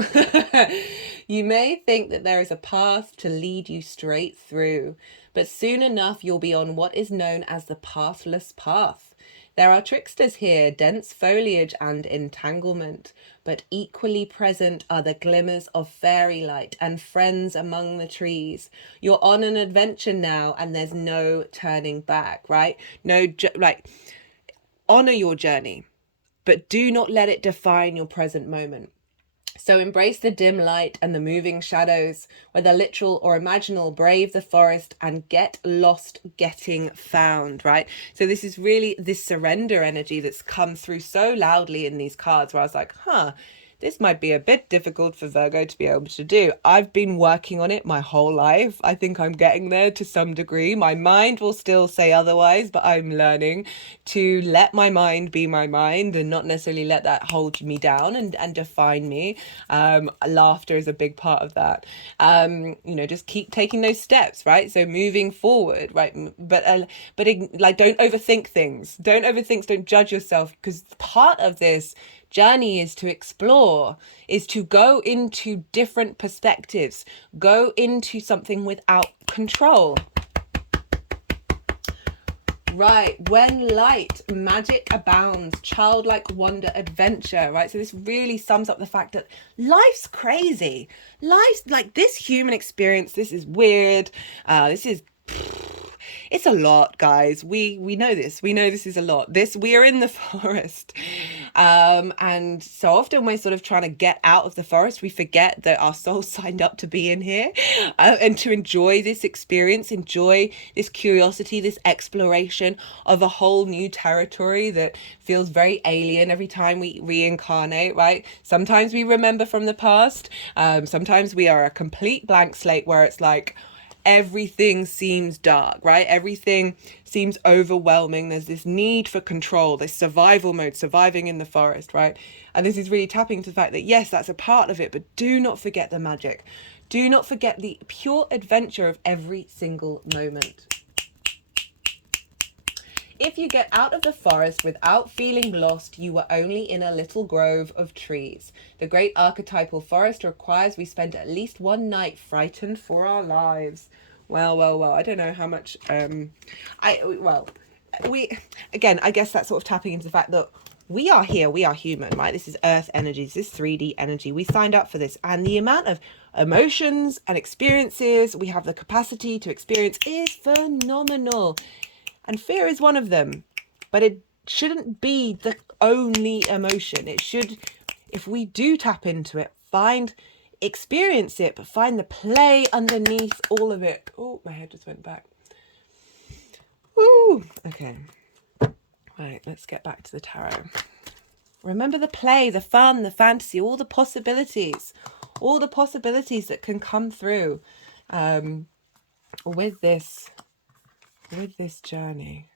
You may think that there is a path to lead you straight through, but soon enough you'll be on what is known as the pathless path. There are tricksters here, dense foliage and entanglement, but equally present are the glimmers of fairy light and friends among the trees. You're on an adventure now, and there's no turning back, right? Honor your journey, but do not let it define your present moment. So embrace the dim light and the moving shadows, whether literal or imaginal. Brave the forest and get lost getting found, right? So this is really this surrender energy that's come through so loudly in these cards, where I was like, this might be a bit difficult for Virgo to be able to do. I've been working on it my whole life. I think I'm getting there to some degree. My mind will still say otherwise, but I'm learning to let my mind be my mind and not necessarily let that hold me down and define me. Laughter is a big part of that. Just keep taking those steps, right? So moving forward, right? But don't overthink things. Don't judge yourself, because part of this journey is to explore, is to go into different perspectives, go into something without control. Right, when light, magic abounds, childlike wonder, adventure, right? So this really sums up the fact that life's crazy. Life's like this human experience, this is weird, it's a lot, guys. We know this. We know this is a lot. We are in the forest. And so often we're sort of trying to get out of the forest. We forget that our soul signed up to be in here, and to enjoy this experience, enjoy this curiosity, this exploration of a whole new territory that feels very alien every time we reincarnate, right? Sometimes we remember from the past. Sometimes we are a complete blank slate where it's like, everything seems dark, right? Everything seems overwhelming. There's this need for control, this survival mode, surviving in the forest, right? And this is really tapping into the fact that, yes, that's a part of it, but do not forget the magic. Do not forget the pure adventure of every single moment. If you get out of the forest without feeling lost, you were only in a little grove of trees. The great archetypal forest requires we spend at least one night frightened for our lives. Well, I don't know how much, I guess that's sort of tapping into the fact that we are here, we are human, right? This is earth energy, this is 3D energy. We signed up for this, and the amount of emotions and experiences we have the capacity to experience is phenomenal. And fear is one of them, but it shouldn't be the only emotion. It should, if we do tap into it, experience it, but find the play underneath all of it. Oh, my head just went back. Woo! Okay. Right, let's get back to the tarot. Remember the play, the fun, the fantasy, all the possibilities that can come through with this journey.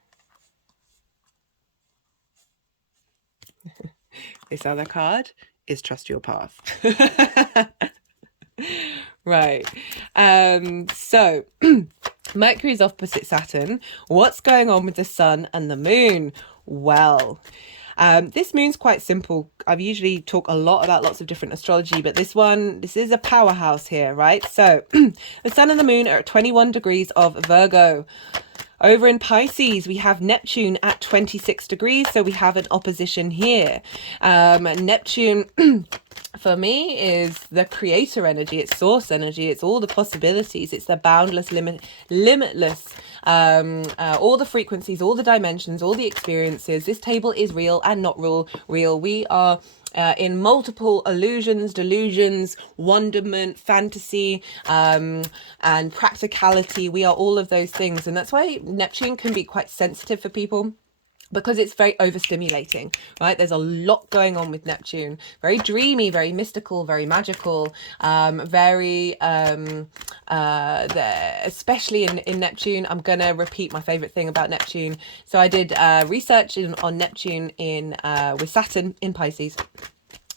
This other card is trust your path. Right. So Mercury is opposite Saturn. What's going on with the sun and the moon? Well, this moon's quite simple. I've usually talk a lot about lots of different astrology, but this is a powerhouse here, right? So the sun and the moon are at 21 degrees of Virgo. Over in Pisces, we have Neptune at 26 degrees, so we have an opposition here. Neptune, for me, is the creator energy, it's source energy, it's all the possibilities, it's the boundless, limitless, all the frequencies, all the dimensions, all the experiences. This table is real and not real. We are in multiple illusions, delusions, wonderment, fantasy, and practicality. We are all of those things. And that's why Neptune can be quite sensitive for people, because it's very overstimulating, right? There's a lot going on with Neptune. Very dreamy, very mystical, very magical, especially in Neptune. I'm going to repeat my favorite thing about Neptune. So I did research on Neptune with Saturn in Pisces.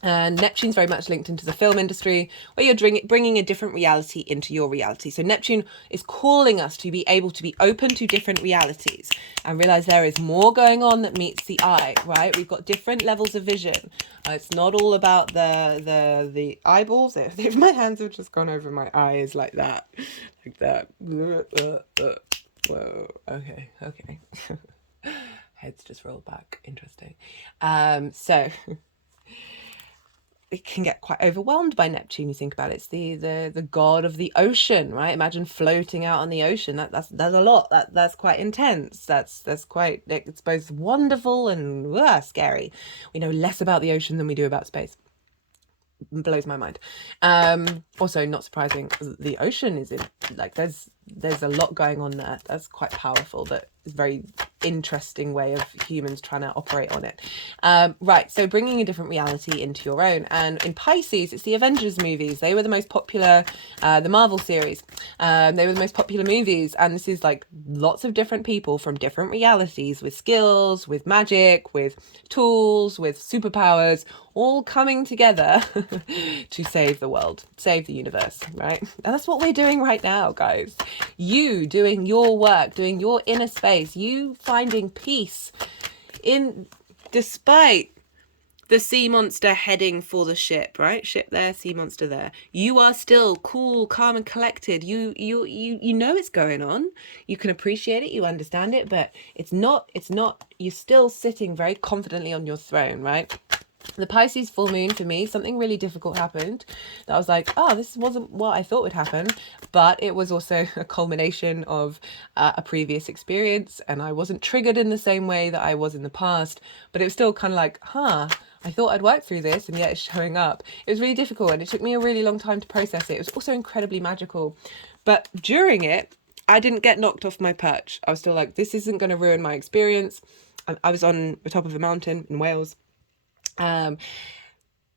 And Neptune's very much linked into the film industry, where you're bringing a different reality into your reality. So Neptune is calling us to be able to be open to different realities and realize there is more going on that meets the eye, right? We've got different levels of vision. It's not all about the eyeballs. If my hands have just gone over my eyes like that. Whoa. Okay. Heads just rolled back. Interesting. So it can get quite overwhelmed by Neptune. You think about it, it's the god of the ocean, right? Imagine floating out on the ocean. That's a lot. That's quite intense. That's quite, it's both wonderful and scary. We know less about the ocean than we do about space. Blows my mind. Also, not surprising, the ocean is there's a lot going on there. That's quite powerful. That is a very interesting way of humans trying to operate on it. Right, so bringing a different reality into your own. And in Pisces, it's the Avengers movies. They were the most popular, the Marvel series. They were the most popular movies. And this is like lots of different people from different realities, with skills, with magic, with tools, with superpowers, all coming together to save the world, save the universe, right? And that's what we're doing right now, guys. You doing your work, doing your inner space, you finding peace despite the sea monster heading for the ship, right? Ship there, sea monster there. You are still cool, calm and collected. You know it's going on. You can appreciate it, you understand it, but it's not, you're still sitting very confidently on your throne, right? The Pisces full moon, for me, something really difficult happened that I was like, oh, this wasn't what I thought would happen. But it was also a culmination of a previous experience, and I wasn't triggered in the same way that I was in the past. But it was still kind of like, I thought I'd worked through this, and yet it's showing up. It was really difficult, and it took me a really long time to process it. It was also incredibly magical. But during it, I didn't get knocked off my perch. I was still like, this isn't going to ruin my experience. I was on the top of a mountain in Wales. But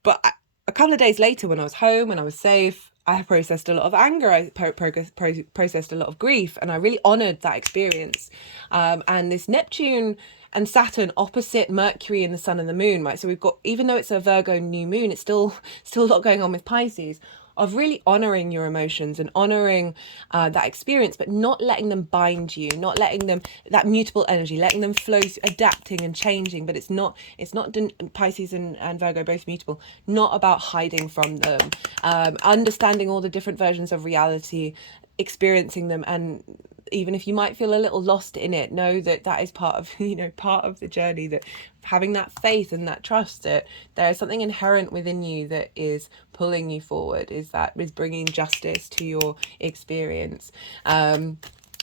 a couple of days later, when I was home, when I was safe, I processed a lot of anger. I processed a lot of grief, and I really honoured that experience. And this Neptune and Saturn opposite Mercury and the sun and the moon, right? So we've got, even though it's a Virgo new moon, it's still a lot going on with Pisces, of really honouring your emotions and honouring that experience, but not letting them bind you, not letting them, that mutable energy, letting them flow, adapting and changing. But it's not Pisces and Virgo, both mutable, not about hiding from them, understanding all the different versions of reality, experiencing them. And even if you might feel a little lost in it, know that that is part of the journey, that having that faith and that trust that there is something inherent within you that is pulling you forward, is bringing justice to your experience.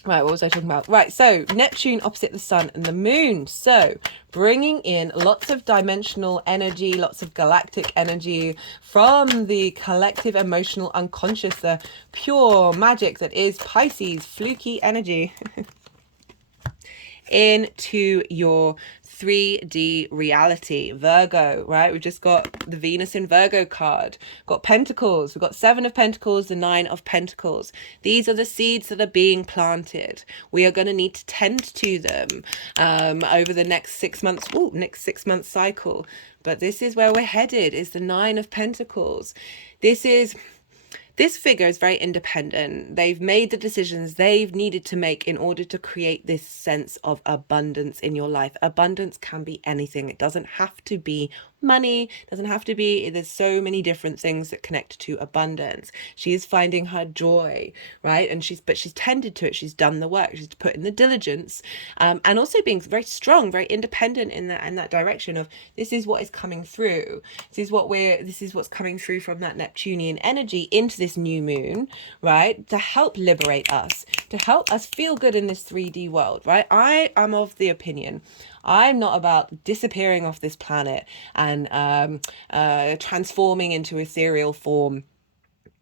Right, what was I talking about? Right, so Neptune opposite the sun and the moon. So bringing in lots of dimensional energy, lots of galactic energy from the collective emotional unconscious, the pure magic that is Pisces, fluky energy, into your 3D reality. Virgo, right? We've just got the Venus in Virgo card. Got Pentacles. We've got 7 of Pentacles, the 9 of Pentacles. These are the seeds that are being planted. We are going to need to tend to them over the next 6 months. Next 6 month cycle. But this is where we're headed, is the 9 of Pentacles. This figure is very independent. They've made the decisions they've needed to make in order to create this sense of abundance in your life. Abundance can be anything. It doesn't have to be money. It doesn't have to be, there's so many different things that connect to abundance. She is finding her joy, right? And she's tended to it. She's done the work. She's put in the diligence, and also being very strong, very independent in that direction of, this is what is coming through. This is what's coming through from that Neptunian energy into this new moon, right? To help liberate us, to help us feel good in this 3D world, right? I am of the opinion, I'm not about disappearing off this planet and transforming into ethereal form.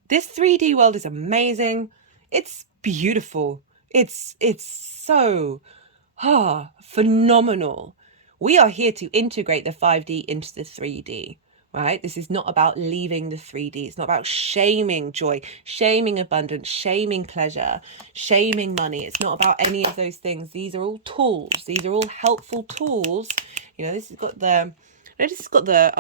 This 3D world is amazing. It's beautiful. It's so phenomenal. We are here to integrate the 5D into the 3D. Right? This is not about leaving the 3D. It's not about shaming joy, shaming abundance, shaming pleasure, shaming money. It's not about any of those things. These are all tools. These are all helpful tools. You know, this has got the, notice it's got the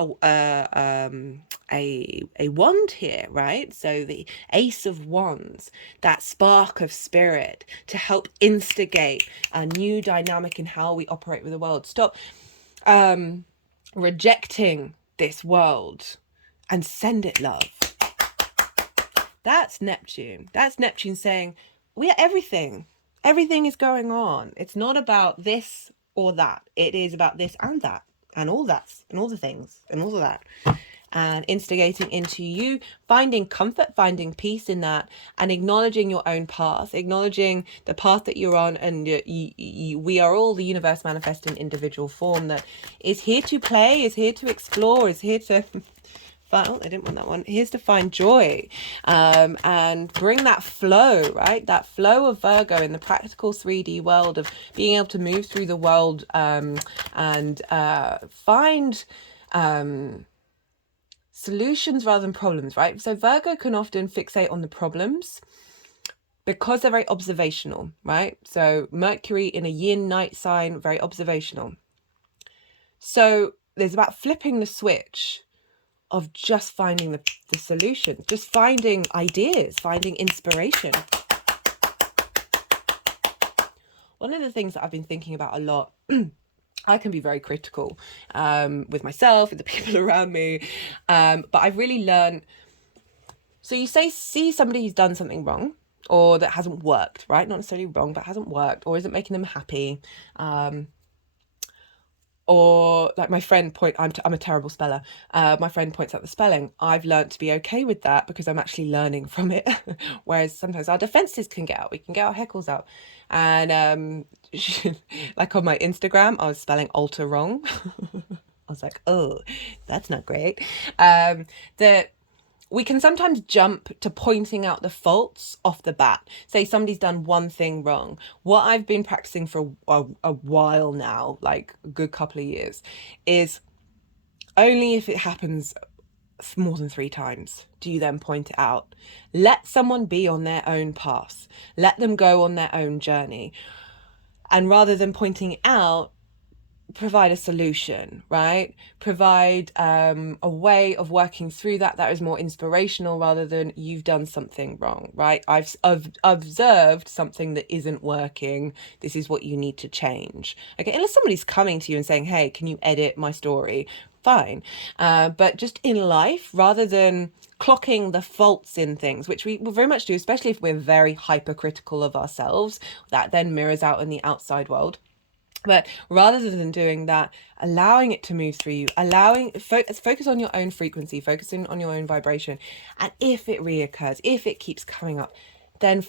a wand here, right? So the Ace of Wands, that spark of spirit to help instigate a new dynamic in how we operate with the world. Stop rejecting this world and send it love. That's Neptune. That's Neptune saying, we are everything. Everything is going on. It's not about this or that. It is about this and that and all that and all the things and all of that. And instigating into you, finding comfort, finding peace in that, and acknowledging your own path, acknowledging the path that you're on. And we are all the universe manifesting individual form that is here to play, is here to explore, is here to find, I didn't want that one. Here's to find joy, and bring that flow, right? That flow of Virgo in the practical 3D world of being able to move through the world, and find solutions rather than problems, right? So Virgo can often fixate on the problems because they're very observational, right? So Mercury in a yin night sign, very observational. So there's about flipping the switch of just finding the solution, just finding ideas, finding inspiration. One of the things that I've been thinking about a lot, I can be very critical with myself, with the people around me. But I've really learned, so you see somebody who's done something wrong or that hasn't worked, right? Not necessarily wrong, but hasn't worked or isn't making them happy. Or like my friend I'm a terrible speller. My friend points out the spelling. I've learned to be okay with that because I'm actually learning from it. Whereas sometimes our defenses can get out. We can get our heckles out. And like on my Instagram, I was spelling altar wrong. I was like, oh, that's not great. That we can sometimes jump to pointing out the faults off the bat. Say somebody's done one thing wrong. What I've been practicing for a while now, like a good couple of years, is only if it happens more than 3 times do you then point it out. Let someone be on their own path. Let them go on their own journey. And rather than pointing it out, provide a solution, right? Provide a way of working through that is more inspirational rather than you've done something wrong, right? I've observed something that isn't working. This is what you need to change. Okay, unless somebody's coming to you and saying, hey, can you edit my story? Fine. But just in life, rather than clocking the faults in things, which we will very much do, especially if we're very hypercritical of ourselves, that then mirrors out in the outside world. But rather than doing that, allowing it to move through you, focus on your own frequency, focusing on your own vibration. And if it reoccurs, if it keeps coming up, then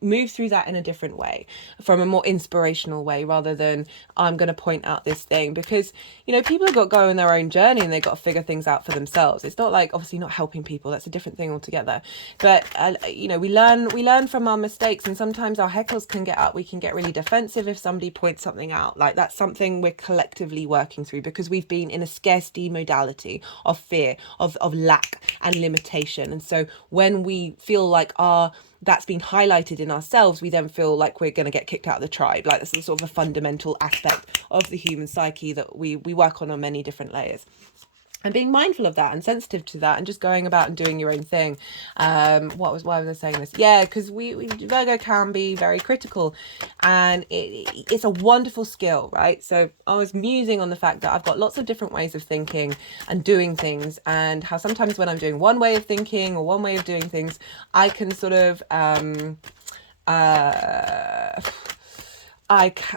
move through that in a different way, from a more inspirational way, rather than I'm going to point out this thing, because people have got to go on their own journey and they've got to figure things out for themselves. It's not like, obviously not helping people, that's a different thing altogether, but we learn from our mistakes, and sometimes our heckles can get up. We can get really defensive if somebody points something out. Like, that's something we're collectively working through, because we've been in a scarcity modality of fear, of lack and limitation. And so when we feel like that's been highlighted in ourselves, we then feel like we're going to get kicked out of the tribe. Like, that's sort of a fundamental aspect of the human psyche that we work on many different layers. And being mindful of that and sensitive to that, and just going about and doing your own thing. Why was I saying this? Yeah, because Virgo can be very critical, and it's a wonderful skill, right? So I was musing on the fact that I've got lots of different ways of thinking and doing things, and how sometimes when I'm doing one way of thinking or one way of doing things, I can sort of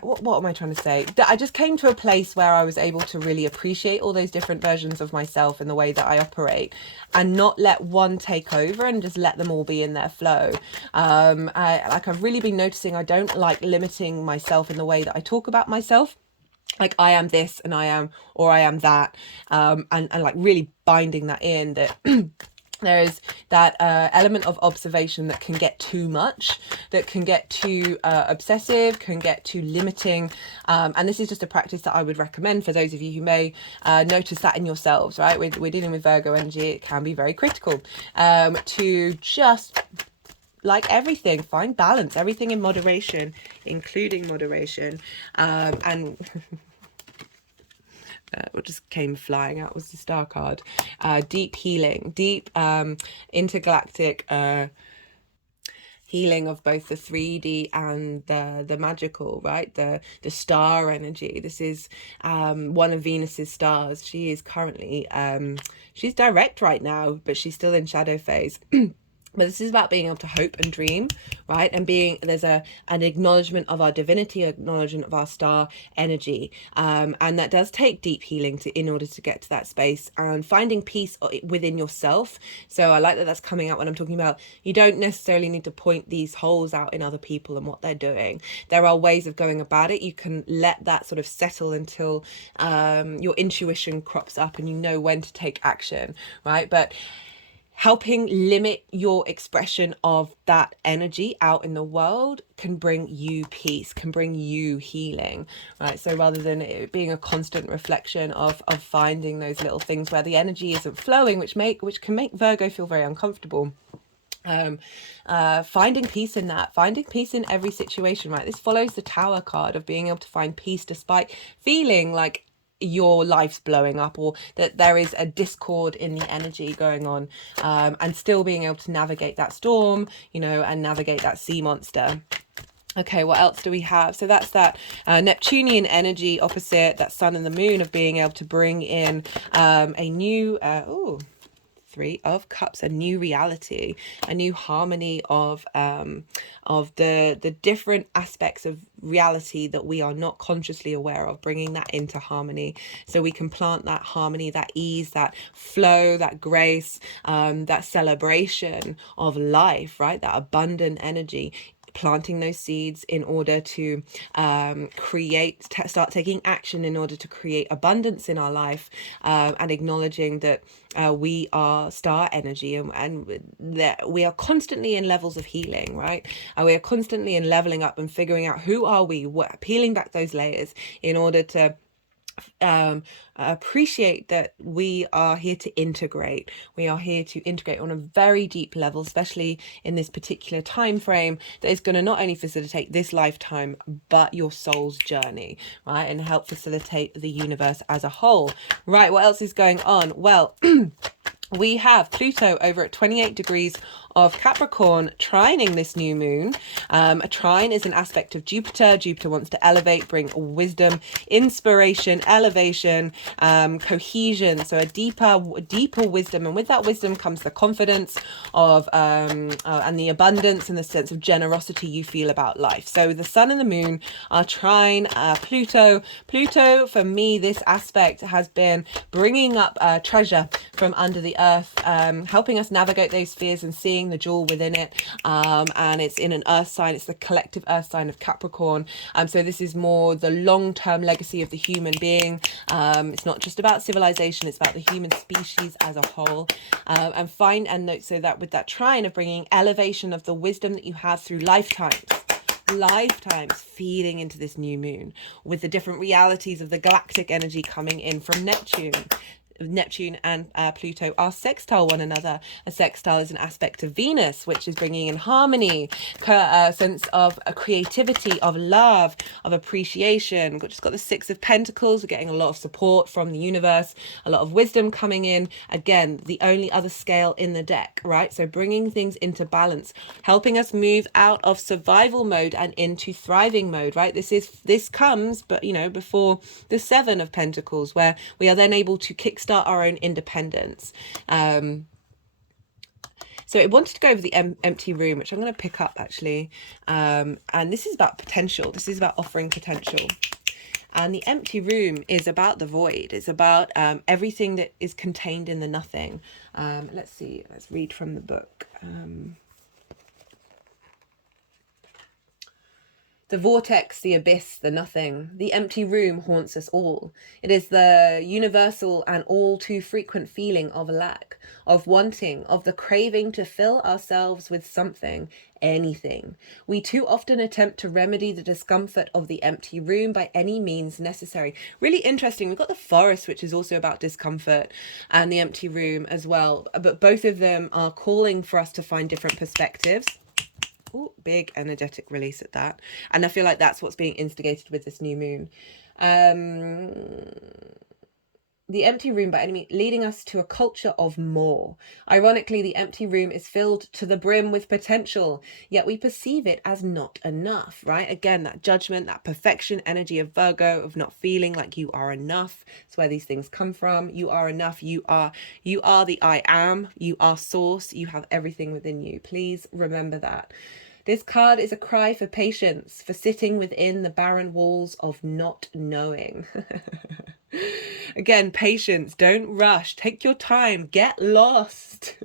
what am I trying to say? That I just came to a place where I was able to really appreciate all those different versions of myself and the way that I operate, and not let one take over, and just let them all be in their flow. I've really been noticing I don't like limiting myself in the way that I talk about myself. Like, I am this and I am that, and like really binding that in, that there is that element of observation that can get too much, that can get too obsessive, can get too limiting. And this is just a practice that I would recommend for those of you who may notice that in yourselves, right? We're dealing with Virgo energy. It can be very critical, to just, like everything, find balance, everything in moderation, including moderation. And what just came flying out was the star card. Deep healing, deep intergalactic healing of both the 3D and the magical, right? The star energy. This is one of Venus's stars. She is currently she's direct right now, but she's still in shadow phase. But this is about being able to hope and dream, right? And there's an acknowledgement of our divinity, acknowledgement of our star energy. And that does take deep healing in order to get to that space, and finding peace within yourself. So I like that that's coming out when I'm talking about, you don't necessarily need to point these holes out in other people and what they're doing. There are ways of going about it. You can let that sort of settle until your intuition crops up and you know when to take action, right? But helping limit your expression of that energy out in the world can bring you peace, can bring you healing, right? So rather than it being a constant reflection of finding those little things where the energy isn't flowing, which can make Virgo feel very uncomfortable. Finding peace in that, finding peace in every situation, right? This follows the Tower card of being able to find peace despite feeling like your life's blowing up, or that there is a discord in the energy going on, and still being able to navigate that storm, and navigate that sea monster. Okay, what else do we have? So that's that Neptunian energy opposite that sun and the moon, of being able to bring in a new Three of Cups, a new reality, a new harmony of the different aspects of reality that we are not consciously aware of, bringing that into harmony, so we can plant that harmony, that ease, that flow, that grace, that celebration of life, right? That abundant energy, planting those seeds in order to start taking action in order to create abundance in our life, and acknowledging that we are star energy, and that we are constantly in levels of healing, right? We are constantly in leveling up and figuring out who are we, peeling back those layers in order to appreciate that we are here to integrate. We are here to integrate on a very deep level, especially in this particular time frame that is going to not only facilitate this lifetime but your soul's journey, right? And help facilitate the universe as a whole. Right, what else is going on? Well, we have Pluto over at 28 degrees of Capricorn trining this new moon. A trine is an aspect of Jupiter. Jupiter wants to elevate, bring wisdom, inspiration, elevation, cohesion. So a deeper wisdom. And with that wisdom comes the confidence of and the abundance and the sense of generosity you feel about life. So the sun and the moon are trine Pluto. Pluto, for me, this aspect has been bringing up treasure from under the earth, helping us navigate those fears and seeing being, the jewel within it. And it's in an earth sign. It's the collective earth sign of Capricorn. So this is more the long-term legacy of the human being. It's not just about civilization, it's about the human species as a whole. And note, so that with that trine of bringing elevation of the wisdom that you have through lifetimes feeding into this new moon, with the different realities of the galactic energy coming in from Neptune and Pluto are sextile one another. A sextile is an aspect of Venus, which is bringing in harmony, a sense of a creativity, of love, of appreciation. We've just got the Six of Pentacles. We're getting a lot of support from the universe, a lot of wisdom coming in. Again, the only other scale in the deck, right? So bringing things into balance, helping us move out of survival mode and into thriving mode, right? This comes, but you know, before the Seven of Pentacles, where we are then able to kickstart our own independence. So I wanted to go over the empty room, which I'm going to pick up actually. And this is about potential. This is about offering potential. And the empty room is about the void. It's about everything that is contained in the nothing. Let's see. Let's read from the book. The vortex, the abyss, the nothing, the empty room haunts us all. It is the universal and all too frequent feeling of lack, of wanting, of the craving to fill ourselves with something, anything. We too often attempt to remedy the discomfort of the empty room by any means necessary. Really interesting. We've got the forest, which is also about discomfort, and the empty room as well. But both of them are calling for us to find different perspectives. Oh, big energetic release at that. And I feel like that's what's being instigated with this new moon. The empty room by enemy, leading us to a culture of more. Ironically, the empty room is filled to the brim with potential, yet we perceive it as not enough, right? Again, that judgment, that perfection energy of Virgo, of not feeling like you are enough. It's where these things come from. You are enough. You are the I am. You are source. You have everything within you. Please remember that. This card is a cry for patience, for sitting within the barren walls of not knowing. Again, patience, don't rush, take your time, get lost.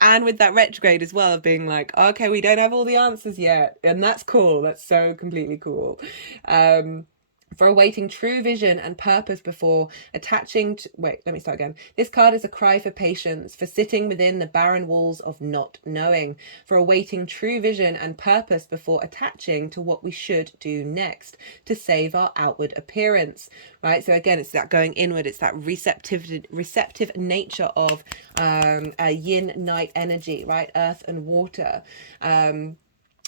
And with that retrograde as well, of being like, okay, we don't have all the answers yet. And that's cool. That's so completely cool. For awaiting true vision and purpose before attaching to... Wait, let me start again. This card is a cry for patience, for sitting within the barren walls of not knowing, for awaiting true vision and purpose before attaching to what we should do next to save our outward appearance, right? So again, it's that going inward. It's that receptive nature of a yin night energy, right? Earth and water.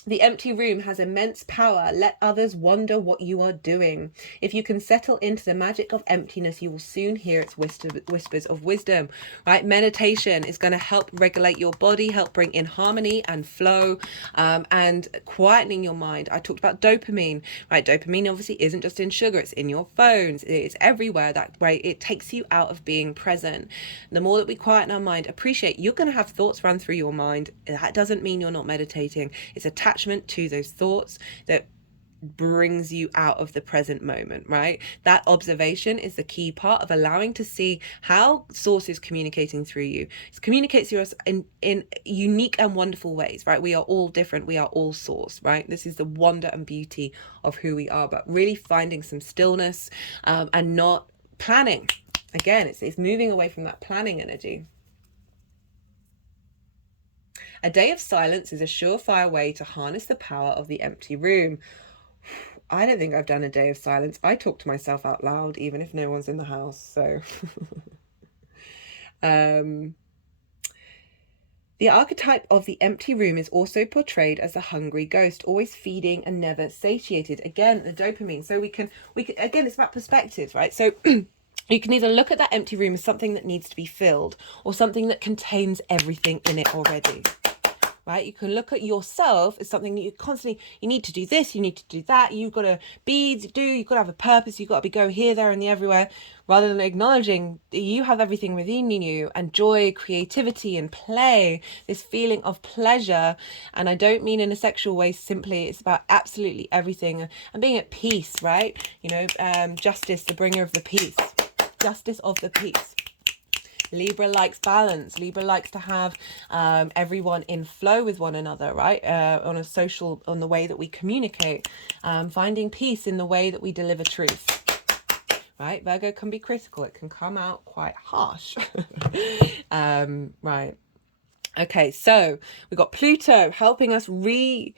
The empty room has immense power. Let others wonder what you are doing. If you can settle into the magic of emptiness, you will soon hear its whispers of wisdom, right? Meditation is going to help regulate your body, help bring in harmony and flow, and quietening your mind. I talked about dopamine, right? Dopamine obviously isn't just in sugar. It's in your phones. It's everywhere. That way it takes you out of being present. The more that we quieten our mind, appreciate you're going to have thoughts run through your mind. That doesn't mean you're not meditating. It's attachment to those thoughts that brings you out of the present moment, right? That observation is the key part of allowing to see how source is communicating through you. It communicates through us in unique and wonderful ways, right? We are all different. We are all source, right? This is the wonder and beauty of who we are, but really finding some stillness and not planning. Again, it's moving away from that planning energy. A day of silence is a surefire way to harness the power of the empty room. I don't think I've done a day of silence. I talk to myself out loud, even if no one's in the house. So, the archetype of the empty room is also portrayed as a hungry ghost, always feeding and never satiated. Again, the dopamine. So we can again, it's about perspectives, right? So you can either look at that empty room as something that needs to be filled or something that contains everything in it already. Right? You can look at yourself as something that you need to do this, you need to do that, you've got to you've got to have a purpose, you've got to go here, there and the everywhere, rather than acknowledging that you have everything within you, and joy, creativity and play, this feeling of pleasure. And I don't mean in a sexual way simply, it's about absolutely everything and being at peace, right? You know, justice, the bringer of the peace, justice of the peace. Libra likes balance. Libra likes to have everyone in flow with one another, right? On the way that we communicate, finding peace in the way that we deliver truth. Right? Virgo can be critical. It can come out quite harsh. Right. Okay, so we've got Pluto helping us recalibrate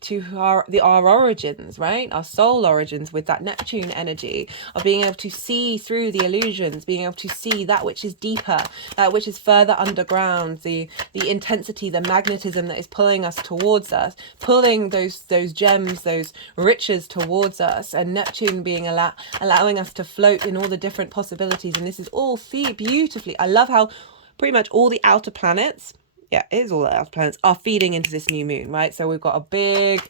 to our origins, right? Our soul origins, with that Neptune energy of being able to see through the illusions, being able to see that which is deeper, that which is further underground, the intensity, the magnetism that is pulling us towards us, pulling those gems, those riches towards us, and Neptune being allowing us to float in all the different possibilities. And this is all beautifully. I love how pretty much all the outer planets, it is all the outer planets, are feeding into this new moon, right? So we've got a big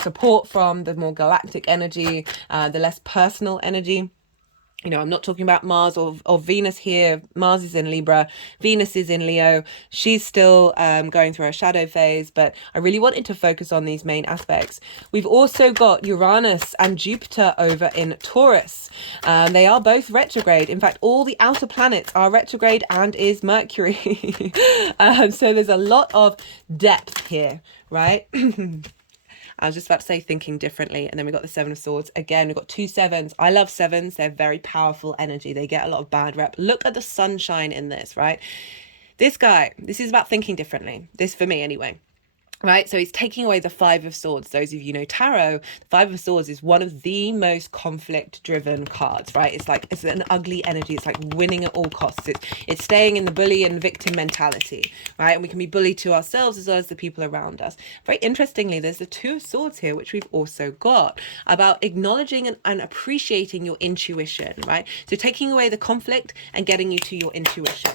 support from the more galactic energy, the less personal energy. You know, I'm not talking about Mars or Venus here. Mars is in Libra. Venus is in Leo. She's still going through her shadow phase, but I really wanted to focus on these main aspects. We've also got Uranus and Jupiter over in Taurus. They are both retrograde. In fact, all the outer planets are retrograde, and is Mercury. So there's a lot of depth here, right? I was just about to say thinking differently. And then we got the Seven of Swords. Again, we've got 2 sevens. I love sevens. They're very powerful energy. They get a lot of bad rep. Look at the sunshine in this, right? This is about thinking differently. This, for me anyway. Right, so he's taking away the Five of Swords. Those of you know tarot, the Five of Swords is one of the most conflict-driven cards, right? It's an ugly energy. It's like winning at all costs. It's staying in the bully and victim mentality, right? And we can be bullied to ourselves as well as the people around us. Very interestingly, there's the Two of Swords here, which we've also got, about acknowledging and appreciating your intuition, right? So taking away the conflict and getting you to your intuition.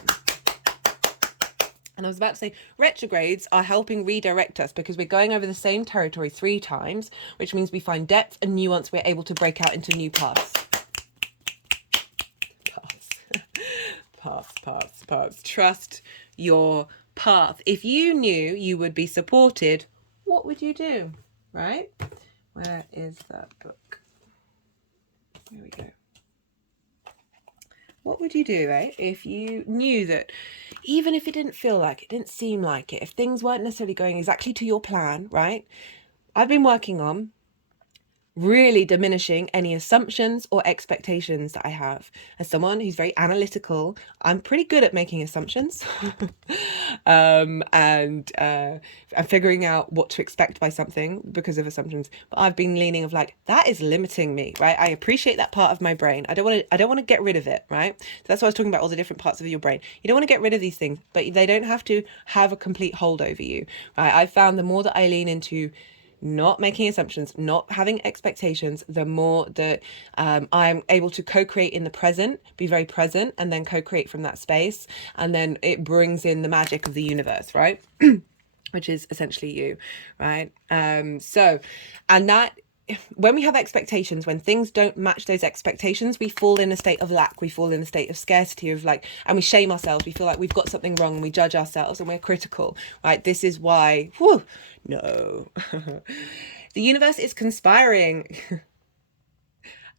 And I was about to say, retrogrades are helping redirect us because we're going over the same territory 3 times, which means we find depth and nuance. We're able to break out into new paths. Paths. Trust your path. If you knew you would be supported, what would you do? Right? Where is that book? There we go. What would you do, if you knew that, even if it didn't feel like it, didn't seem like it, if things weren't necessarily going exactly to your plan, right? I've been working on really diminishing any assumptions or expectations that I have. As someone who's very analytical, I'm pretty good at making assumptions and figuring out what to expect by something because of assumptions. But I've been leaning of like, that is limiting me, right? I appreciate that part of my brain. I don't want to get rid of it, right? So that's why I was talking about all the different parts of your brain. You don't want to get rid of these things, but they don't have to have a complete hold over you, right? I found the more that I lean into not making assumptions, not having expectations, the more that I'm able to co-create in the present, be very present, and then co-create from that space. And then it brings in the magic of the universe, right? Which is essentially you, right? And that, when we have expectations, when things don't match those expectations, we fall in a state of lack, we fall in a state of scarcity of like, and we shame ourselves, we feel like we've got something wrong, and we judge ourselves and we're critical, right? This is why, no. The universe is conspiring.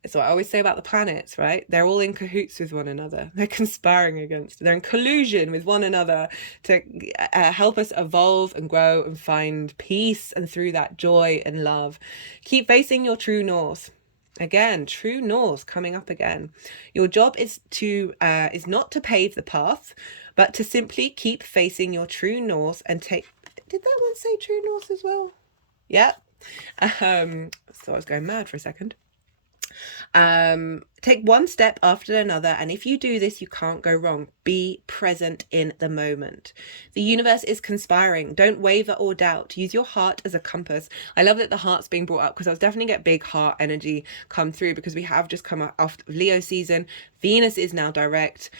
It's what I always say about the planets, right? They're all in cahoots with one another. They're conspiring they're in collusion with one another to help us evolve and grow and find peace, and through that joy and love. Keep facing your true north. Again, true north coming up again. Your job is not to pave the path, but to simply keep facing your true north and take... Did that one say true north as well? Yeah. So I was going mad for a second. Take one step after another, and if you do this, you can't go wrong. Be present in the moment. The universe is conspiring. Don't waver or doubt. Use your heart as a compass. I love that the heart's being brought up because I was definitely get big heart energy come through because we have just come off Leo season. Venus is now direct.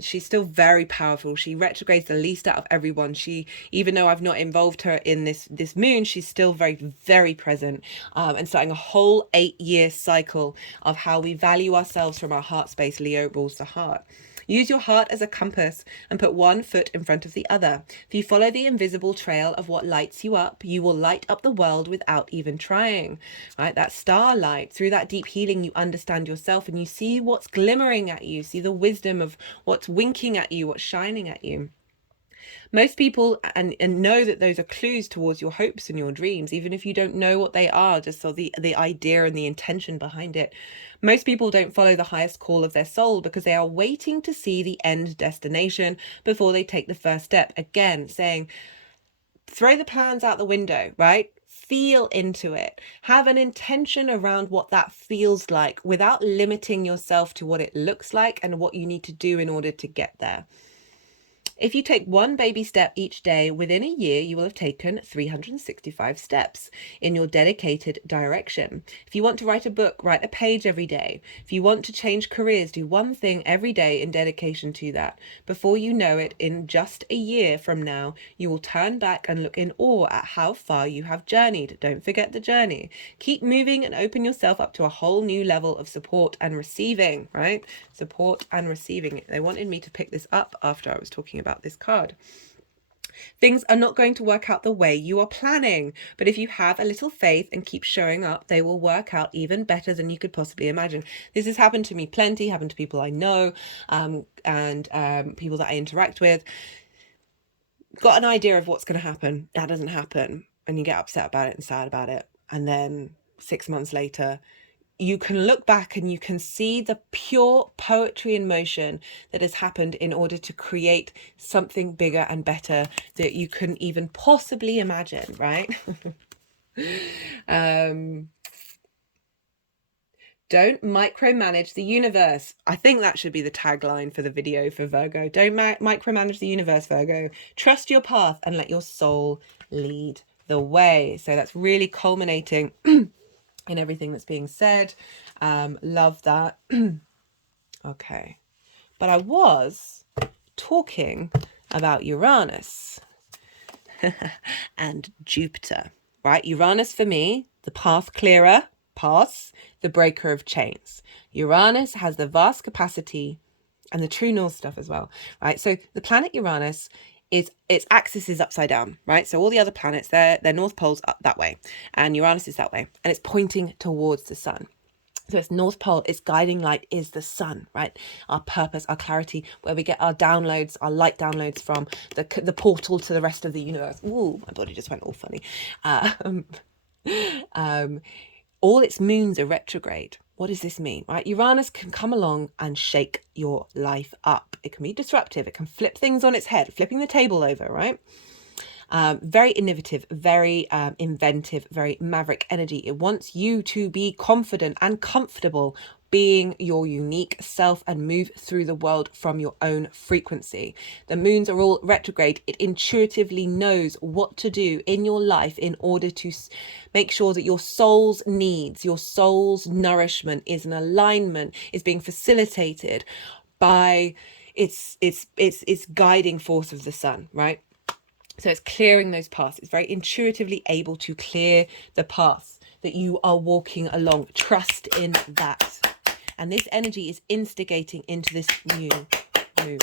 She's still very powerful. She retrogrades the least out of everyone. She, even though I've not involved her in this moon, she's still very, very present, and starting a whole 8-year cycle of how we value ourselves from our heart space. Leo rules the heart. Use your heart as a compass and put one foot in front of the other. If you follow the invisible trail of what lights you up, you will light up the world without even trying, right? That starlight. Through that deep healing, you understand yourself and you see what's glimmering at you, see the wisdom of what's winking at you, what's shining at you. Most people and know that those are clues towards your hopes and your dreams, even if you don't know what they are, just so the idea and the intention behind it. Most people don't follow the highest call of their soul because they are waiting to see the end destination before they take the first step. Again, saying, throw the plans out the window, right? Feel into it. Have an intention around what that feels like without limiting yourself to what it looks like and what you need to do in order to get there. If you take one baby step each day, within a year, you will have taken 365 steps in your dedicated direction. If you want to write a book, write a page every day. If you want to change careers, do one thing every day in dedication to that. Before you know it, in just a year from now, you will turn back and look in awe at how far you have journeyed. Don't forget the journey. Keep moving and open yourself up to a whole new level of support and receiving, right? Support and receiving. They wanted me to pick this up after I was talking about this card. Things are not going to work out the way you are planning, but if you have a little faith and keep showing up, they will work out even better than you could possibly imagine. This has happened to me plenty, happened to people I know, and people that I interact with. Got an idea of what's going to happen, that doesn't happen, and you get upset about it and sad about it, and then 6 months later you can look back and you can see the pure poetry in motion that has happened in order to create something bigger and better that you couldn't even possibly imagine, right? Don't micromanage the universe. I think that should be the tagline for the video for Virgo. Don't micromanage the universe, Virgo. Trust your path and let your soul lead the way. So that's really culminating in everything that's being said. Love that. Okay. But I was talking about Uranus and Jupiter, right? Uranus for me, the path clearer, the breaker of chains. Uranus has the vast capacity and the true north stuff as well, right? So the planet Uranus is, its axis is upside down, right? So all the other planets, their north pole's up that way and Uranus is that way, and it's pointing towards the sun. So its north pole, its guiding light is the sun, right? Our purpose, our clarity, where we get our downloads, our light downloads from, the portal to the rest of the universe. Ooh, my body just went all funny. All its moons are retrograde. What does this mean, right? Uranus can come along and shake your life up. It can be disruptive. It can flip things on its head, flipping the table over, right? Very innovative, very inventive, very maverick energy. It wants you to be confident and comfortable being your unique self and move through the world from your own frequency. The moons are all retrograde. It intuitively knows what to do in your life in order to make sure that your soul's needs, your soul's nourishment is in alignment, is being facilitated by its guiding force of the sun, right? So it's clearing those paths. It's very intuitively able to clear the paths that you are walking along. Trust in that. And this energy is instigating into this new moon.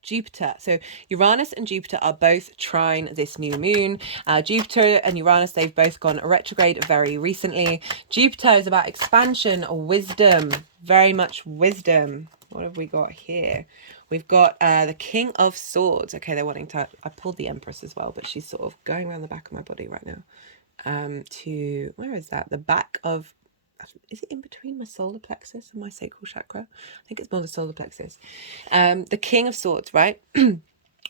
Jupiter. So Uranus and Jupiter are both trine this new moon. Jupiter and Uranus, they've both gone retrograde very recently. Jupiter is about expansion, wisdom, very much wisdom. What have we got here? We've got the King of Swords. Okay, they're wanting to... I pulled the Empress as well, but she's sort of going around the back of my body right now. To... Where is that? The back of... Is it in between my solar plexus and my sacral chakra? I think it's more the solar plexus. The King of Swords, right?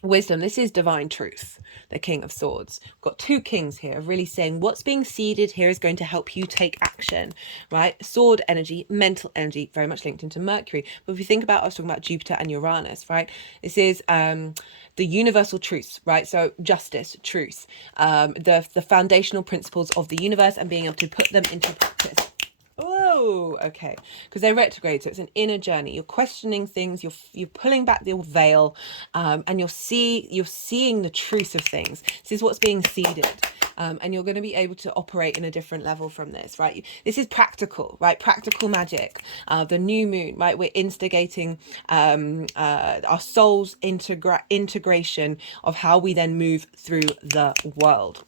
Wisdom. This is divine truth. The King of Swords. We've got two kings here, really saying what's being seeded here is going to help you take action, right? Sword energy, mental energy, very much linked into Mercury. But if you think about, I was talking about Jupiter and Uranus, right? This is the universal truths, right? So justice, truth, the foundational principles of the universe and being able to put them into practice. Oh, okay. Because they're retrograde, so it's an inner journey. You're questioning things. You're pulling back the veil, and you're seeing the truth of things. This is what's being seeded. and you're going to be able to operate in a different level from this, right? This is practical, right? Practical magic. The new moon, right? We're instigating our soul's integration of how we then move through the world.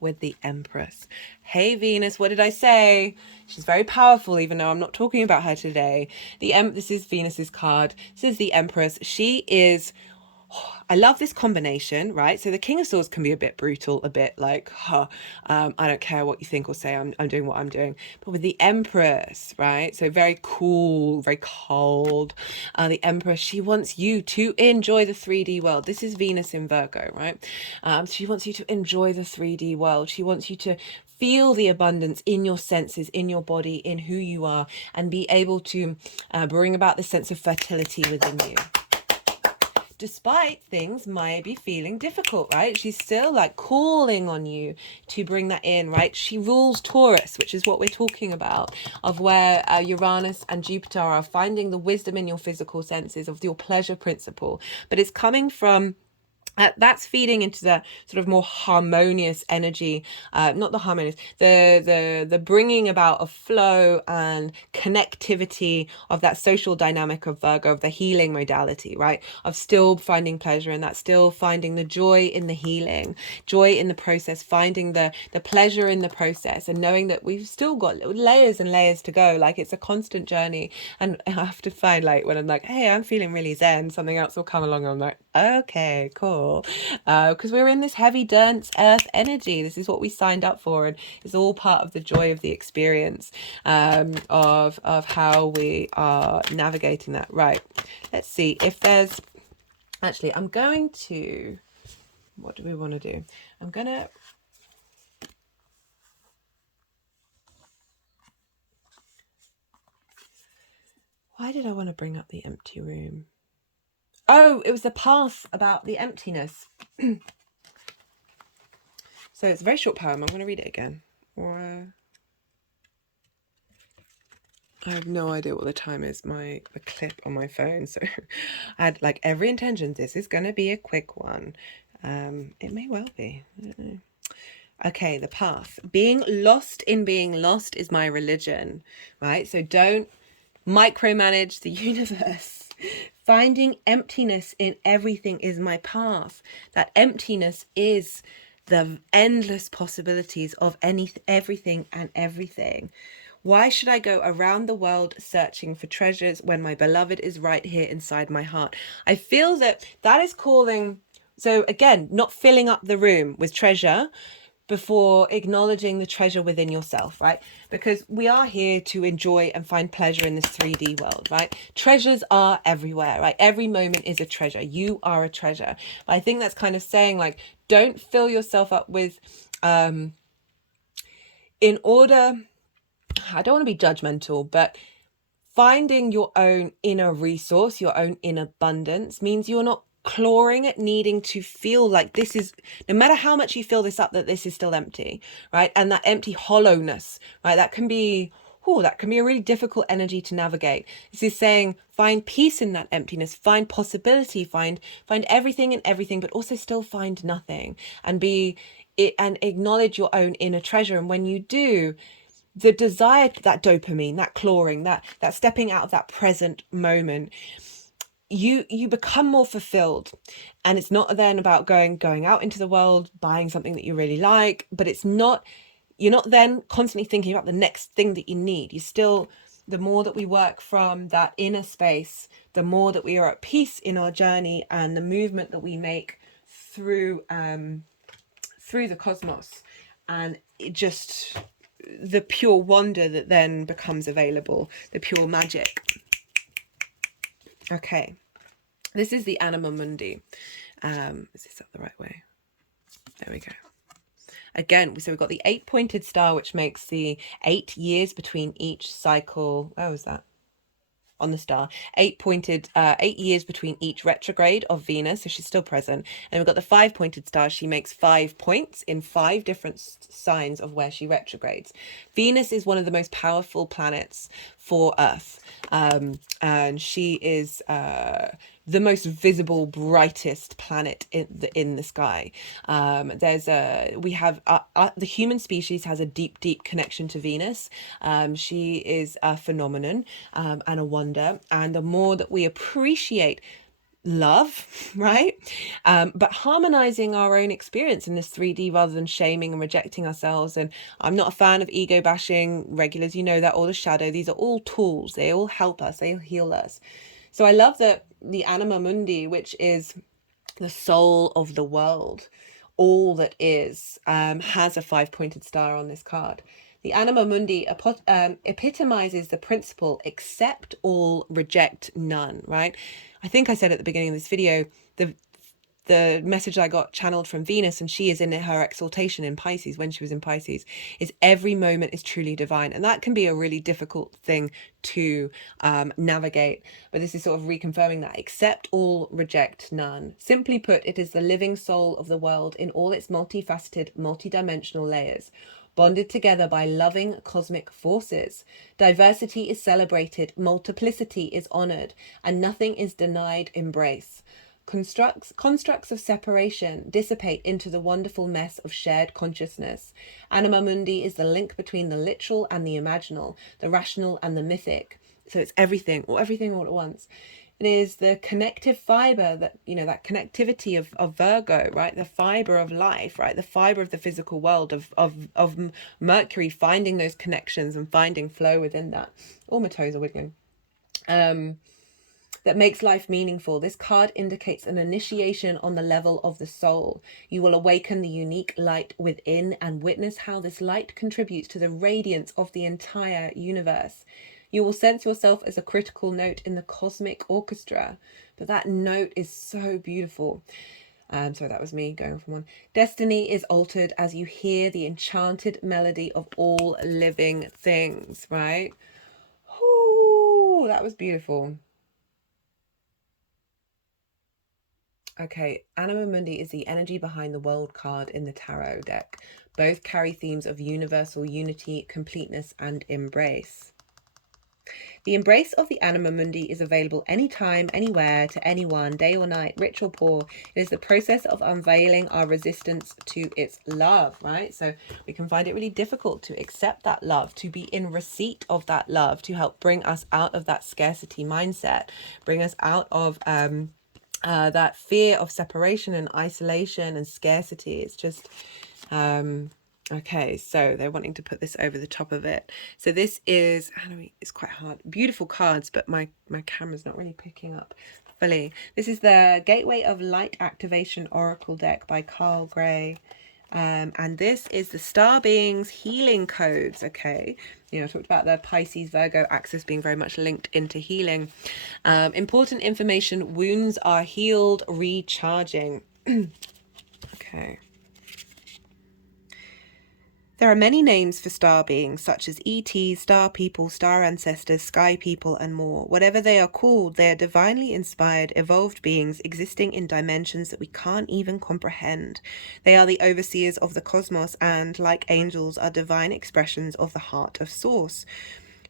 With the Empress. Hey Venus, what did I say? She's very powerful, even though I'm not talking about her today. This is Venus's card. This is the Empress. She is, I love this combination, right? So the King of Swords can be a bit brutal, a bit like, I don't care what you think or say, I'm doing what I'm doing. But with the Empress, right? So very cool, very cold. The Empress, she wants you to enjoy the 3D world. This is Venus in Virgo, right? She wants you to enjoy the 3D world. She wants you to feel the abundance in your senses, in your body, in who you are, and be able to bring about the sense of fertility within you. Despite things might be feeling difficult, right? She's still like calling on you to bring that in, right? She rules Taurus, which is what we're talking about, of where Uranus and Jupiter are finding the wisdom in your physical senses, of your pleasure principle. But it's coming from that's feeding into the sort of more harmonious energy, not the harmonious, the bringing about of flow and connectivity of that social dynamic of Virgo, of the healing modality, right? Of still finding pleasure in that, still finding the joy in the healing, joy in the process, finding the pleasure in the process, and knowing that we've still got layers and layers to go. Like, it's a constant journey. And I have to find, like, when I'm like, hey, I'm feeling really zen, something else will come along and I'm like, okay, cool. Because we're in this heavy, dense earth energy. This is what we signed up for, and it's all part of the joy of the experience, of how we are navigating that. Right, let's see if there's actually, I'm going to, what do we want to do? I'm gonna why did I want to bring up the empty room? Oh, it was the path about the emptiness. So it's a very short poem. I'm going to read it again. I have no idea what the time is, the clip on my phone. So I had like every intention, this is going to be a quick one. It may well be. I don't know. Okay, the path. Being lost in being lost is my religion, right? So don't micromanage the universe. Finding emptiness in everything is my path. That emptiness is the endless possibilities of everything and everything. Why should I go around the world searching for treasures when my beloved is right here inside my heart? I feel that is calling. So again, not filling up the room with treasure before acknowledging the treasure within yourself, right? Because we are here to enjoy and find pleasure in this 3D world, right? Treasures are everywhere, right? Every moment is a treasure. You are a treasure. But I think that's kind of saying, like, don't fill yourself up with, in order, I don't want to be judgmental, but finding your own inner resource, your own inner abundance means you're not clawing at needing to feel like this is, no matter how much you fill this up, that this is still empty, right? And that empty hollowness, right? That can be a really difficult energy to navigate. This is saying, find peace in that emptiness, find possibility, find everything in everything, but also still find nothing, and and acknowledge your own inner treasure. And when you do, the desire, that dopamine, that clawing, that stepping out of that present moment, you become more fulfilled. And it's not then about going out into the world, buying something that you really like, but you're not then constantly thinking about the next thing that you need. You still, the more that we work from that inner space, the more that we are at peace in our journey and the movement that we make through the cosmos, and it just, the pure wonder that then becomes available, the pure magic. Okay, this is the Anima Mundi. Is this up the right way? There we go. Again, so we've got the 8-pointed star, which makes the 8 years between each cycle. Where was that? On the star. 8 years between each retrograde of Venus, so she's still present. And we've got the 5-pointed star. She makes 5 points in 5 different signs of where she retrogrades. Venus is one of the most powerful planets for Earth. And she is the most visible, brightest planet in the sky. The human species has a deep connection to Venus. She is a phenomenon, and a wonder. And the more that we appreciate love, right? But harmonizing our own experience in this 3D rather than shaming and rejecting ourselves. And I'm not a fan of ego bashing. Regulars, you know that, or the shadow. These are all tools. They all help us. They heal us. So I love that the Anima Mundi, which is the soul of the world, all that is, has a 5-pointed star on this card. The Anima Mundi epitomizes the principle, accept all, reject none, right? I think I said at the beginning of this video, the message I got channeled from Venus, and she is in her exaltation in Pisces, when she was in Pisces, is every moment is truly divine. And that can be a really difficult thing to navigate. But this is sort of reconfirming that. Accept all, reject none. Simply put, it is the living soul of the world in all its multifaceted, multidimensional layers, bonded together by loving cosmic forces. Diversity is celebrated, multiplicity is honored, and nothing is denied embrace. Constructs of separation dissipate into the wonderful mess of shared consciousness. Anima Mundi is the link between the literal and the imaginal, the rational and the mythic. So it's everything all at once. It is the connective fiber that, that connectivity of Virgo, right? The fiber of life, right? The fiber of the physical world, of Mercury, finding those connections and finding flow within that. All my toes are wiggling. That makes life meaningful. This card indicates an initiation on the level of the soul. You will awaken the unique light within and witness how this light contributes to the radiance of the entire universe. You will sense yourself as a critical note in the cosmic orchestra. But that note is so beautiful. So that was me going from one. Destiny is altered as you hear the enchanted melody of all living things, right? Ooh, that was beautiful. Okay, Anima Mundi is the energy behind the world card in the tarot deck. Both carry themes of universal unity, completeness, and embrace. The embrace of the Anima Mundi is available anytime, anywhere, to anyone, day or night, rich or poor. It is the process of unveiling our resistance to its love, right? So we can find it really difficult to accept that love, to be in receipt of that love, to help bring us out of that scarcity mindset, bring us out of that fear of separation and isolation and scarcity. It's just okay, so they're wanting to put this over the top of it. So this is, it's quite hard, beautiful cards, but my camera's not really picking up fully. This is the Gateway of Light Activation Oracle deck by Carl Gray. And this is the Star Beings Healing Codes, okay? I talked about the Pisces Virgo axis being very much linked into healing. Important information: wounds are healed, recharging. Okay. There are many names for star beings, such as ETs, star people, star ancestors, sky people, and more. Whatever they are called, they are divinely inspired, evolved beings existing in dimensions that we can't even comprehend. They are the overseers of the cosmos and, like angels, are divine expressions of the heart of Source,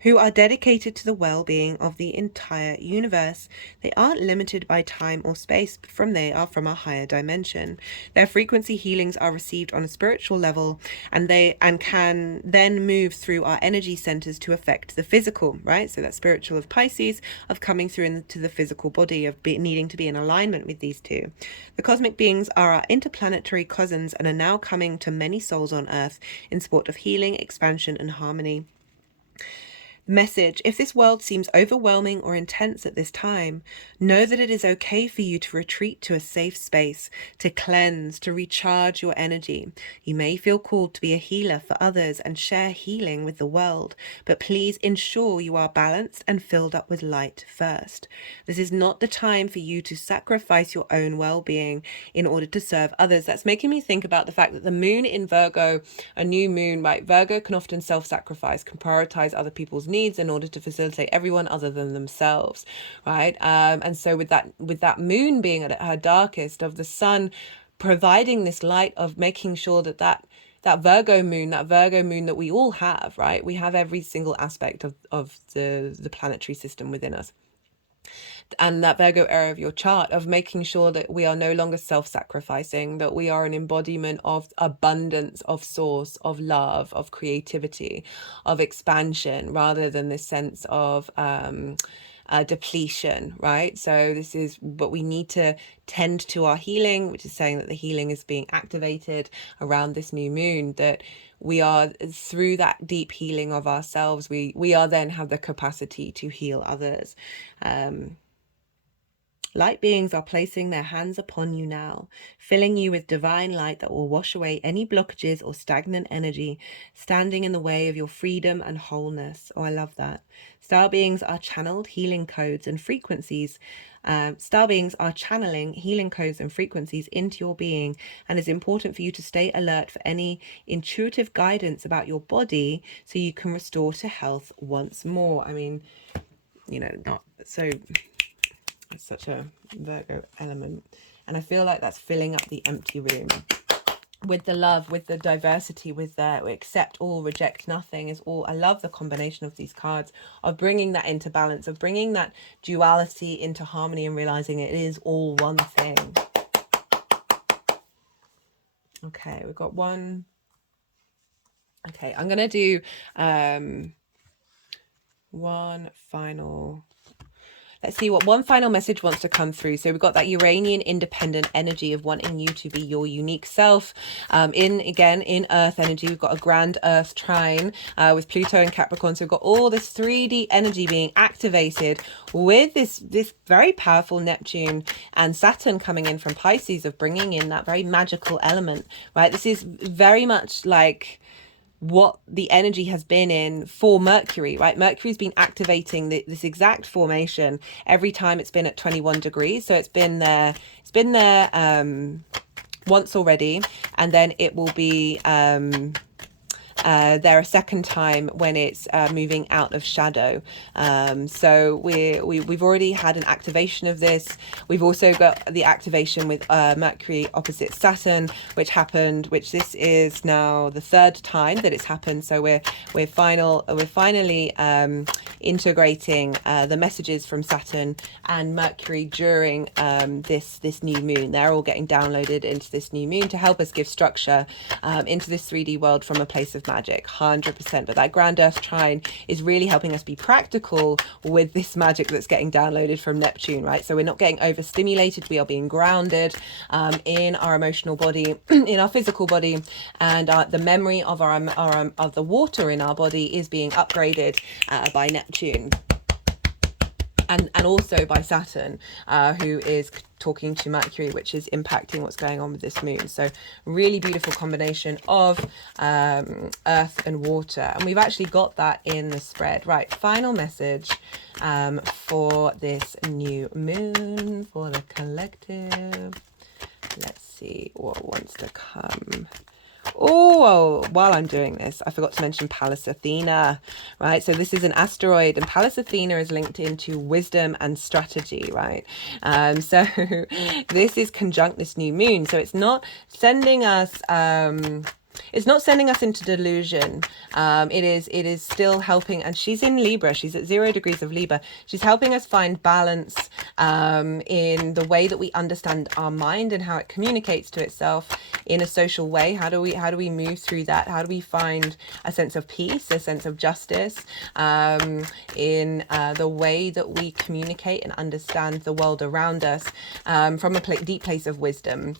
who are dedicated to the well-being of the entire universe. They aren't limited by time or space, but they are from a higher dimension. Their frequency healings are received on a spiritual level, and can then move through our energy centers to affect the physical, right? So that spiritual of Pisces, of coming through into the physical body, of needing to be in alignment with these two. The cosmic beings are our interplanetary cousins and are now coming to many souls on Earth in support of healing, expansion, and harmony. Message: if this world seems overwhelming or intense at this time, know that it is okay for you to retreat to a safe space, to cleanse, to recharge your energy. You may feel called to be a healer for others and share healing with the world, but please ensure you are balanced and filled up with light first. This is not the time for you to sacrifice your own well-being in order to serve others. That's making me think about the fact that the moon in Virgo, a new moon, right? Virgo can often self-sacrifice, can prioritize other people's needs in order to facilitate everyone other than themselves, right? And so with that moon being at her darkest, of the sun providing this light of making sure that that Virgo moon, that we all have, right? We have every single aspect of the planetary system within us. And that Virgo era of your chart, of making sure that we are no longer self-sacrificing, that we are an embodiment of abundance, of source, of love, of creativity, of expansion, rather than this sense of depletion, right? So this is what we need to tend to our healing, which is saying that the healing is being activated around this new moon, that we are, through that deep healing of ourselves, we are then have the capacity to heal others. Light beings are placing their hands upon you now, filling you with divine light that will wash away any blockages or stagnant energy standing in the way of your freedom and wholeness. Oh, I love that. Star beings are channeled healing codes and frequencies. Star beings are channeling healing codes and frequencies into your being, and it's important for you to stay alert for any intuitive guidance about your body so you can restore to health once more. I mean, you know, not so... It's such a Virgo element. And I feel like that's filling up the empty room with the love, with the diversity, with the accept all, reject nothing is all. I love the combination of these cards, of bringing that into balance, of bringing that duality into harmony and realizing it is all one thing. Okay, we've got one. Okay, I'm going to do one final... Let's see what one final message wants to come through. So we've got that Uranian independent energy of wanting you to be your unique self. In Earth energy, we've got a grand Earth trine with Pluto and Capricorn. So we've got all this 3D energy being activated with this very powerful Neptune and Saturn coming in from Pisces, of bringing in that very magical element, right? This is very much like what the energy has been in for Mercury, right? Mercury's been activating this exact formation every time it's been at 21 degrees. So it's been there once already, and then it will be there a second time when it's moving out of shadow. So we've already had an activation of this. We've also got the activation with Mercury opposite Saturn, which this is now the third time that it's happened. So we're finally integrating the messages from Saturn and Mercury during this new moon. They're all getting downloaded into this new moon to help us give structure into this 3D world from a place of magic, 100%. But that grand Earth trine is really helping us be practical with this magic that's getting downloaded from Neptune, right? So we're not getting overstimulated. We are being grounded in our emotional body, in our physical body, and the memory of of the water in our body is being upgraded by Neptune. And also by Saturn, who is talking to Mercury, which is impacting what's going on with this moon. So really beautiful combination of earth and water. And we've actually got that in the spread. Right, final message for this new moon, for the collective. Let's see what wants to come. Oh, while I'm doing this, I forgot to mention Pallas Athena, right? So this is an asteroid, and Pallas Athena is linked into wisdom and strategy, right? So this is conjunct this new moon. So it's not sending us... it's not sending us into delusion. It is still helping, and she's in Libra. She's at 0 degrees of Libra. She's helping us find balance in the way that we understand our mind and how it communicates to itself in a social way. How do we move through that? How do we find a sense of peace, a sense of justice in the way that we communicate and understand the world around us from a deep place of wisdom?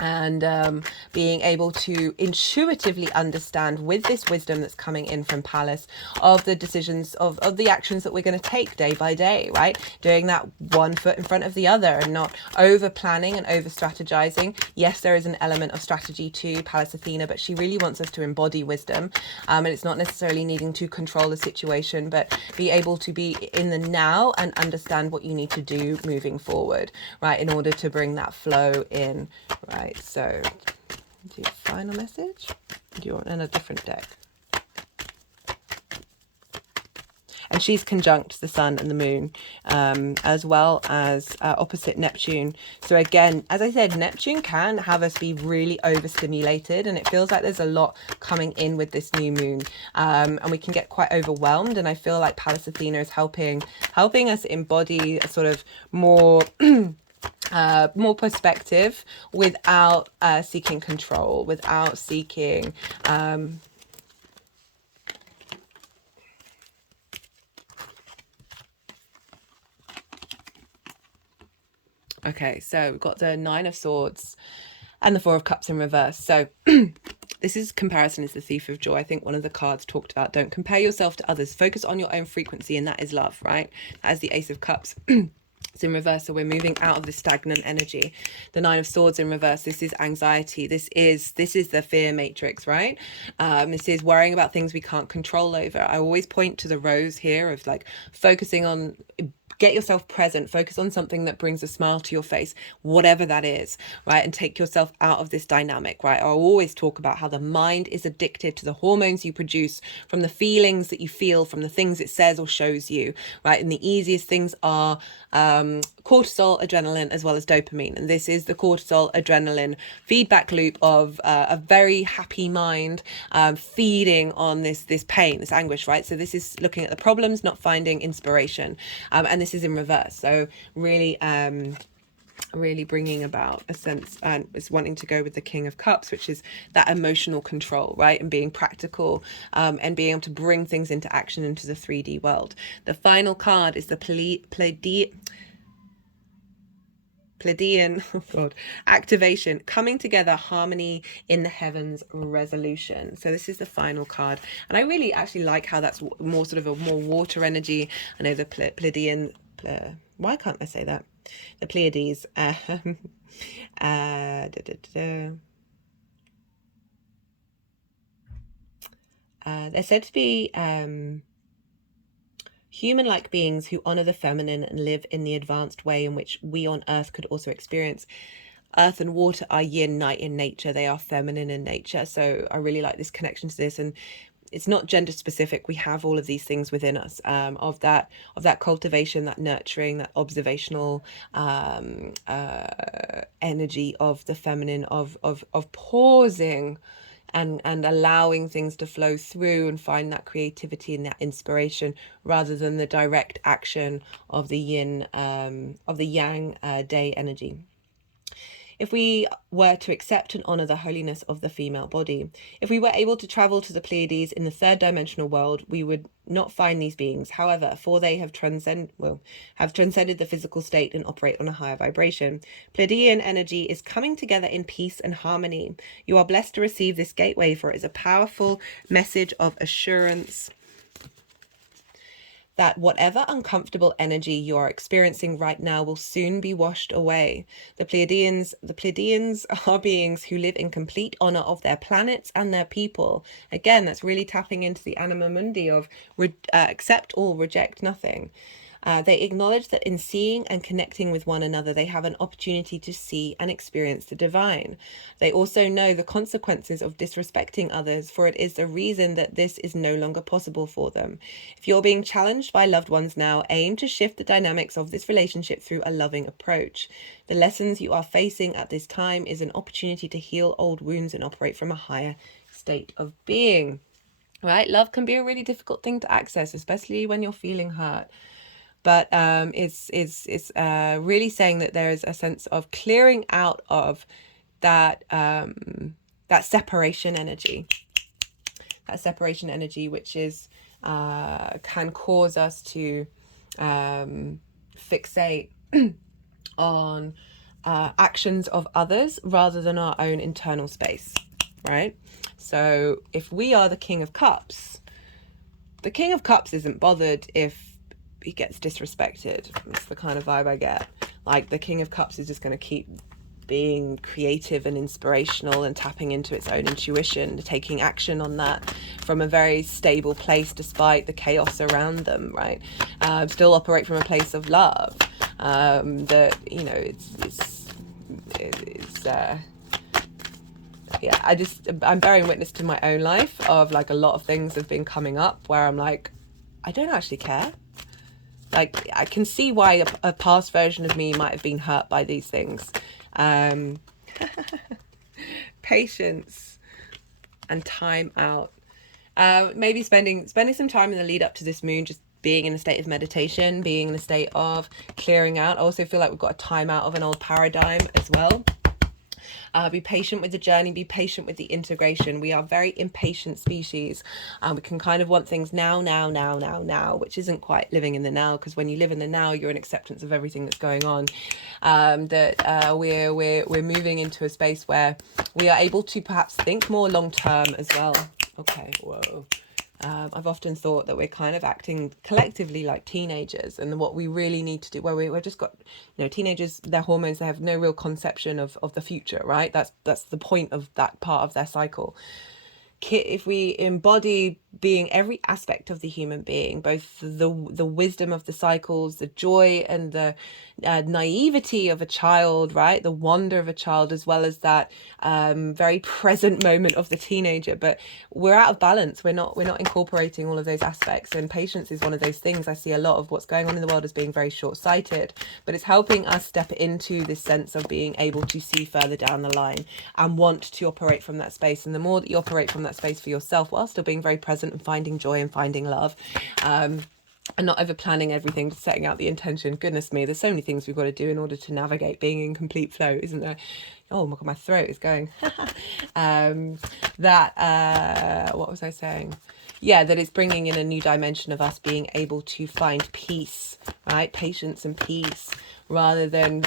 And being able to intuitively understand, with this wisdom that's coming in from Pallas, of the decisions, of the actions that we're going to take day by day, right? Doing that one foot in front of the other and not over planning and over strategizing. Yes, there is an element of strategy to Pallas Athena, but she really wants us to embody wisdom, and it's not necessarily needing to control the situation, but be able to be in the now and understand what you need to do moving forward, right, in order to bring that flow in, right? So, do you final message? Do you want in a different deck? and she's conjunct the sun and the moon, as well as opposite Neptune. So again, as I said, Neptune can have us be really overstimulated, and it feels like there's a lot coming in with this new moon, and we can get quite overwhelmed. And I feel like Pallas Athena is helping us embody a sort of more more perspective without seeking control, without seeking okay, so we've got the Nine of Swords and the Four of Cups in reverse. So this is comparison is the thief of joy. I think one of the cards talked about don't compare yourself to others, focus on your own frequency, and that is love, right? That is the Ace of Cups. It's in reverse, so we're moving out of the stagnant energy. The Nine of Swords in reverse, this is anxiety. This is the fear matrix, right? This is worrying about things we can't control over. I always point to the rose here of like focusing on, get yourself present, focus on something that brings a smile to your face, whatever that is, right? And take yourself out of this dynamic, right? I always talk about how the mind is addicted to the hormones you produce from the feelings that you feel, from the things it says or shows you, right? And the easiest things are cortisol, adrenaline, as well as dopamine. And this is the cortisol, adrenaline feedback loop of a very happy mind feeding on this pain, this anguish, right? So this is looking at the problems, not finding inspiration. And this is in reverse. So really, really bringing about a sense and is wanting to go with the King of Cups, which is that emotional control, right? And being practical and being able to bring things into action into the 3D world. The final card is the Pleiadian, oh God, activation, coming together, harmony in the heavens, resolution. So this is the final card, and I really actually like how that's more sort of a more water energy. I know the Pleiadian, why can't I say that? The Pleiades. They're said to be human-like beings who honor the feminine and live in the advanced way in which we on earth could also experience. Earth and water are yin, night in nature. They are feminine in nature. So I really like this connection to this. And it's not gender specific. We have all of these things within us, of that cultivation, that nurturing, that observational energy of the feminine, of pausing and yang things to flow through and find that creativity and that inspiration, rather than the direct action of the yin, of the yang day energy. If we were to accept and honor the holiness of the female body, if we were able to travel to the Pleiades in the third dimensional world, we would not find these beings. However, for they have transcended the physical state and operate on a higher vibration. Pleiadian energy is coming together in peace and harmony. You are blessed to receive this gateway, for it is a powerful message of assurance that whatever uncomfortable energy you are experiencing right now will soon be washed away. The Pleiadians are beings who live in complete honor of their planets and their people. Again, that's really tapping into the anima mundi of accept all, reject nothing. They acknowledge that in seeing and connecting with one another, they have an opportunity to see and experience the divine. They also know the consequences of disrespecting others, for it is the reason that this is no longer possible for them. If you're being challenged by loved ones now, aim to shift the dynamics of this relationship through a loving approach. The lessons you are facing at this time is an opportunity to heal old wounds and operate from a higher state of being. Right? Love can be a really difficult thing to access, especially when you're feeling hurt. But it's really saying that there is a sense of clearing out of that that separation energy, which is can cause us to fixate on actions of others rather than our own internal space, right? So if we are the King of Cups, the King of Cups isn't bothered if he gets disrespected. It's the kind of vibe I get. Like the King of Cups is just going to keep being creative and inspirational and tapping into its own intuition, taking action on that from a very stable place despite the chaos around them, right? Still operate from a place of love. That, you know, I'm bearing witness to my own life of like a lot of things have been coming up where I'm like, I don't actually care. Like, I can see why a past version of me might have been hurt by these things. Patience and time out. Maybe spending some time in the lead up to this moon, just being in a state of meditation, being in a state of clearing out. I also feel like we've got a time out of an old paradigm as well. Be patient with the journey, be patient with the integration. We are very impatient species. We can kind of want things now, which isn't quite living in the now, because when you live in the now, you're in acceptance of everything that's going on. We're moving into a space where we are able to perhaps think more long term as well. Okay, whoa. I've often thought that we're kind of acting collectively like teenagers, and what we really need to do, where we've just got, teenagers, their hormones, they have no real conception of the future, right? That's the point of that part of their cycle. If we embody being every aspect of the human being, both the wisdom of the cycles, the joy and the naivety of a child, right, the wonder of a child, as well as that very present moment of the teenager, but we're out of balance. We're not incorporating all of those aspects, and patience is one of those things. I see a lot of what's going on in the world as being very short-sighted, but it's helping us step into this sense of being able to see further down the line and want to operate from that space. And the more that you operate from that space for yourself, while still being very present and finding joy and finding love, and not over planning everything, just setting out the intention. Goodness me, there's so many things we've got to do in order to navigate being in complete flow, isn't there? Oh my god, my throat is going. What was I saying? Yeah, that it's bringing in a new dimension of us being able to find peace, right? Patience and peace, rather than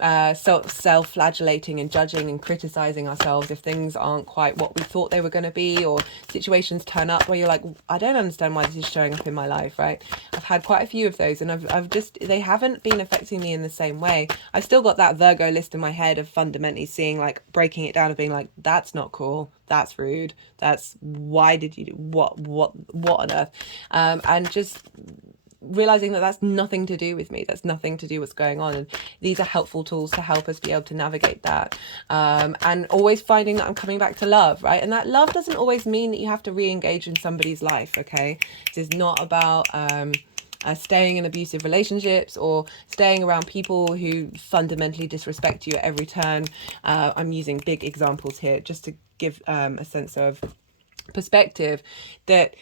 self-flagellating and judging and criticizing ourselves if things aren't quite what we thought they were going to be, or situations turn up where you're like, I don't understand why this is showing up in my life, right? I've had quite a few of those, and I've just, they haven't been affecting me in the same way. I've still got that Virgo list in my head of fundamentally seeing, like, breaking it down and being like, that's not cool, that's rude, that's, why did you do what on earth, and just realizing that that's nothing to do with me, that's nothing to do with what's going on, and these are helpful tools to help us be able to navigate that, and always finding that I'm coming back to love, right? And that love doesn't always mean that you have to re-engage in somebody's life, okay? This is not about staying in abusive relationships or staying around people who fundamentally disrespect you at every turn. I'm using big examples here just to give a sense of perspective that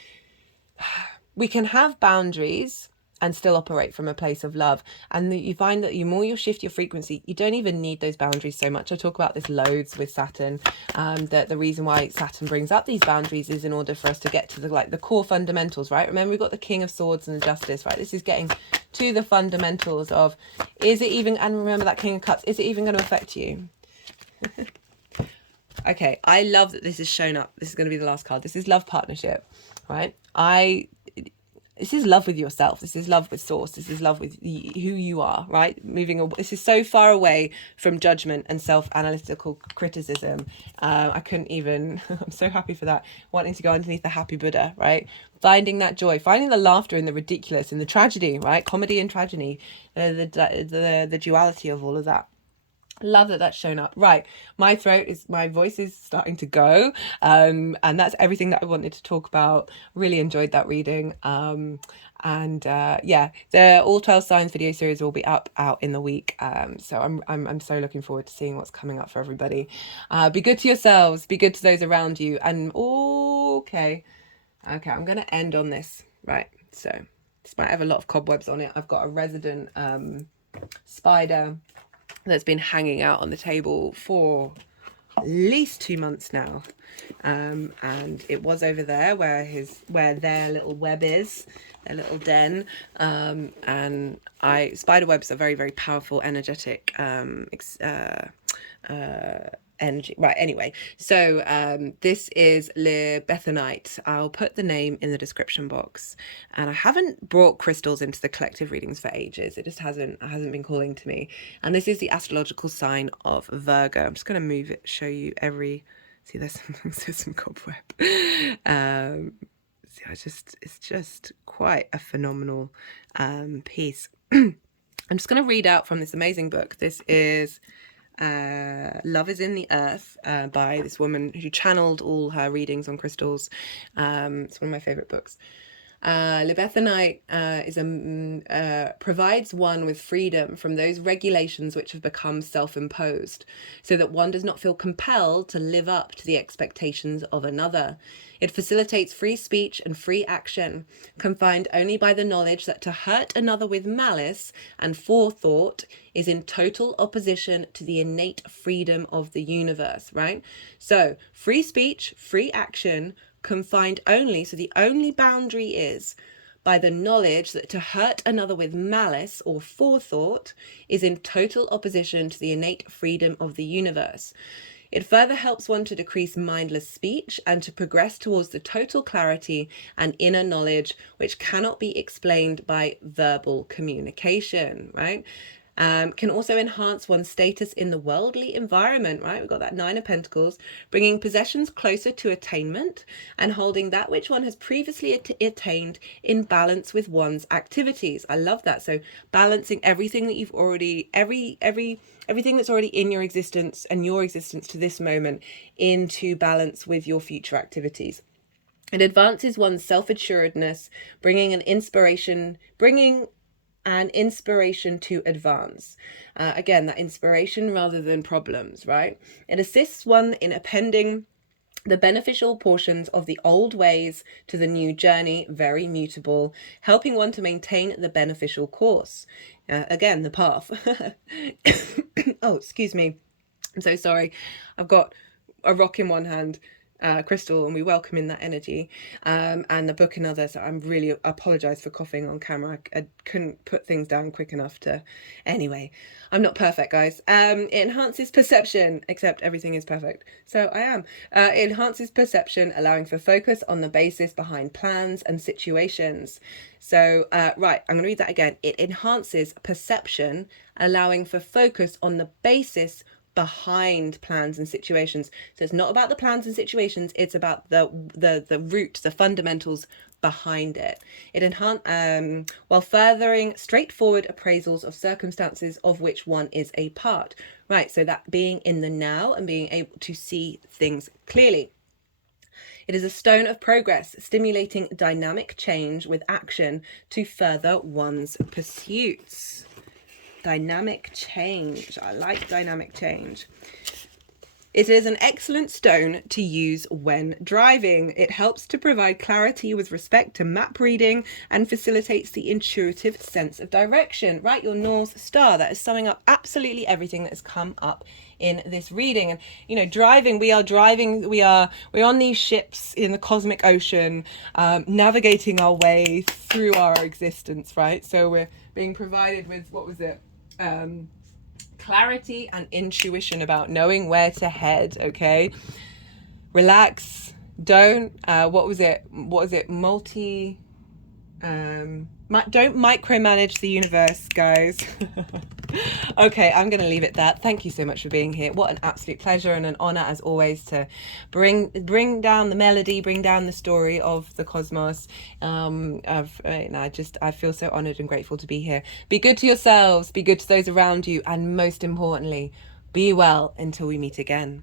we can have boundaries and still operate from a place of love. And you find that the more you shift your frequency, you don't even need those boundaries so much. I talk about this loads with Saturn, that the reason why Saturn brings up these boundaries is in order for us to get to the core fundamentals, right? Remember, we've got the King of Swords and the Justice, right? This is getting to the fundamentals of, is it even, and remember that King of Cups, is it even going to affect you? Okay, I love that this is shown up. This is going to be the last card. This is love partnership, right? This is love with yourself. This is love with source. This is love with who you are, right? This is so far away from judgment and self-analytical criticism. I couldn't even, I'm so happy for that. Wanting to go underneath the happy Buddha, right? Finding that joy, finding the laughter in the ridiculous, in the tragedy, right? Comedy and tragedy, the duality of all of that. Love that that's shown up. Right, my voice is starting to go, and that's everything that I wanted to talk about. Really enjoyed that reading, yeah, the all 12 signs video series will be out in the week, so I'm so looking forward to seeing what's coming up for everybody. Be good to yourselves, be good to those around you, and okay, I'm gonna end on this. Right, so this might have a lot of cobwebs on it. I've got a resident spider that's been hanging out on the table for at least 2 months now, and it was over there where their little web is, their little den, and spider webs are very, very powerful, energetic energy, right? Anyway, so this is Libethanite. I'll put the name in the description box, and I haven't brought crystals into the collective readings for ages. It just hasn't been calling to me. And this is the astrological sign of Virgo. I'm just going to move it, show you see, there's some cobweb. It's just quite a phenomenal piece. I'm just going to read out from this amazing book. This is Love is in the Earth, by this woman who channeled all her readings on crystals. It's one of my favorite books. Libethanite provides one with freedom from those regulations which have become self-imposed, so that one does not feel compelled to live up to the expectations of another. It facilitates free speech and free action, confined only by the knowledge that to hurt another with malice and forethought is in total opposition to the innate freedom of the universe, right? So free speech, free action, confined only, so the only boundary is by the knowledge that to hurt another with malice or forethought is in total opposition to the innate freedom of the universe. It further helps one to decrease mindless speech and to progress towards the total clarity and inner knowledge which cannot be explained by verbal communication, right? Can also enhance one's status in the worldly environment, right? We've got that Nine of Pentacles, bringing possessions closer to attainment and holding that which one has previously attained in balance with one's activities. I love that. So balancing everything that you've already, everything that's already in your existence and your existence to this moment into balance with your future activities. It advances one's self-assuredness, bringing an inspiration to advance. Again, that inspiration rather than problems, right? It assists one in appending the beneficial portions of the old ways to the new journey, very mutable, helping one to maintain the beneficial course. Again, the path. Oh, excuse me. I'm so sorry. I've got a rock in one hand, crystal, and we welcome in that energy, and the book in others. So I'm really apologize for coughing on camera. I couldn't put things down quick enough to. Anyway, I'm not perfect, guys. It enhances perception, except everything is perfect, so I am. It enhances perception, allowing for focus on the basis behind plans and situations. So right, I'm going to read that again. It enhances perception, allowing for focus on the basis behind plans and situations. So it's not about the plans and situations, it's about the root, the fundamentals behind it. It while furthering straightforward appraisals of circumstances of which one is a part. Right, so that being in the now and being able to see things clearly. It is a stone of progress, stimulating dynamic change with action to further one's pursuits. Dynamic change. I like dynamic change. It is an excellent stone to use when driving. It helps to provide clarity with respect to map reading and facilitates the intuitive sense of direction. Right, your North Star. That is summing up absolutely everything that has come up in this reading. And you know, driving, we're on these ships in the cosmic ocean, navigating our way through our existence, right? So we're being provided with, what was it? Clarity and intuition about knowing where to head. Okay, relax, don't don't micromanage the universe, guys. Okay, I'm gonna leave it that. Thank you so much for being here. What an absolute pleasure and an honor as always to bring down the melody, bring down the story of the cosmos. I feel so honored and grateful to be here. Be good to yourselves, be good to those around you, and most importantly, be well until we meet again.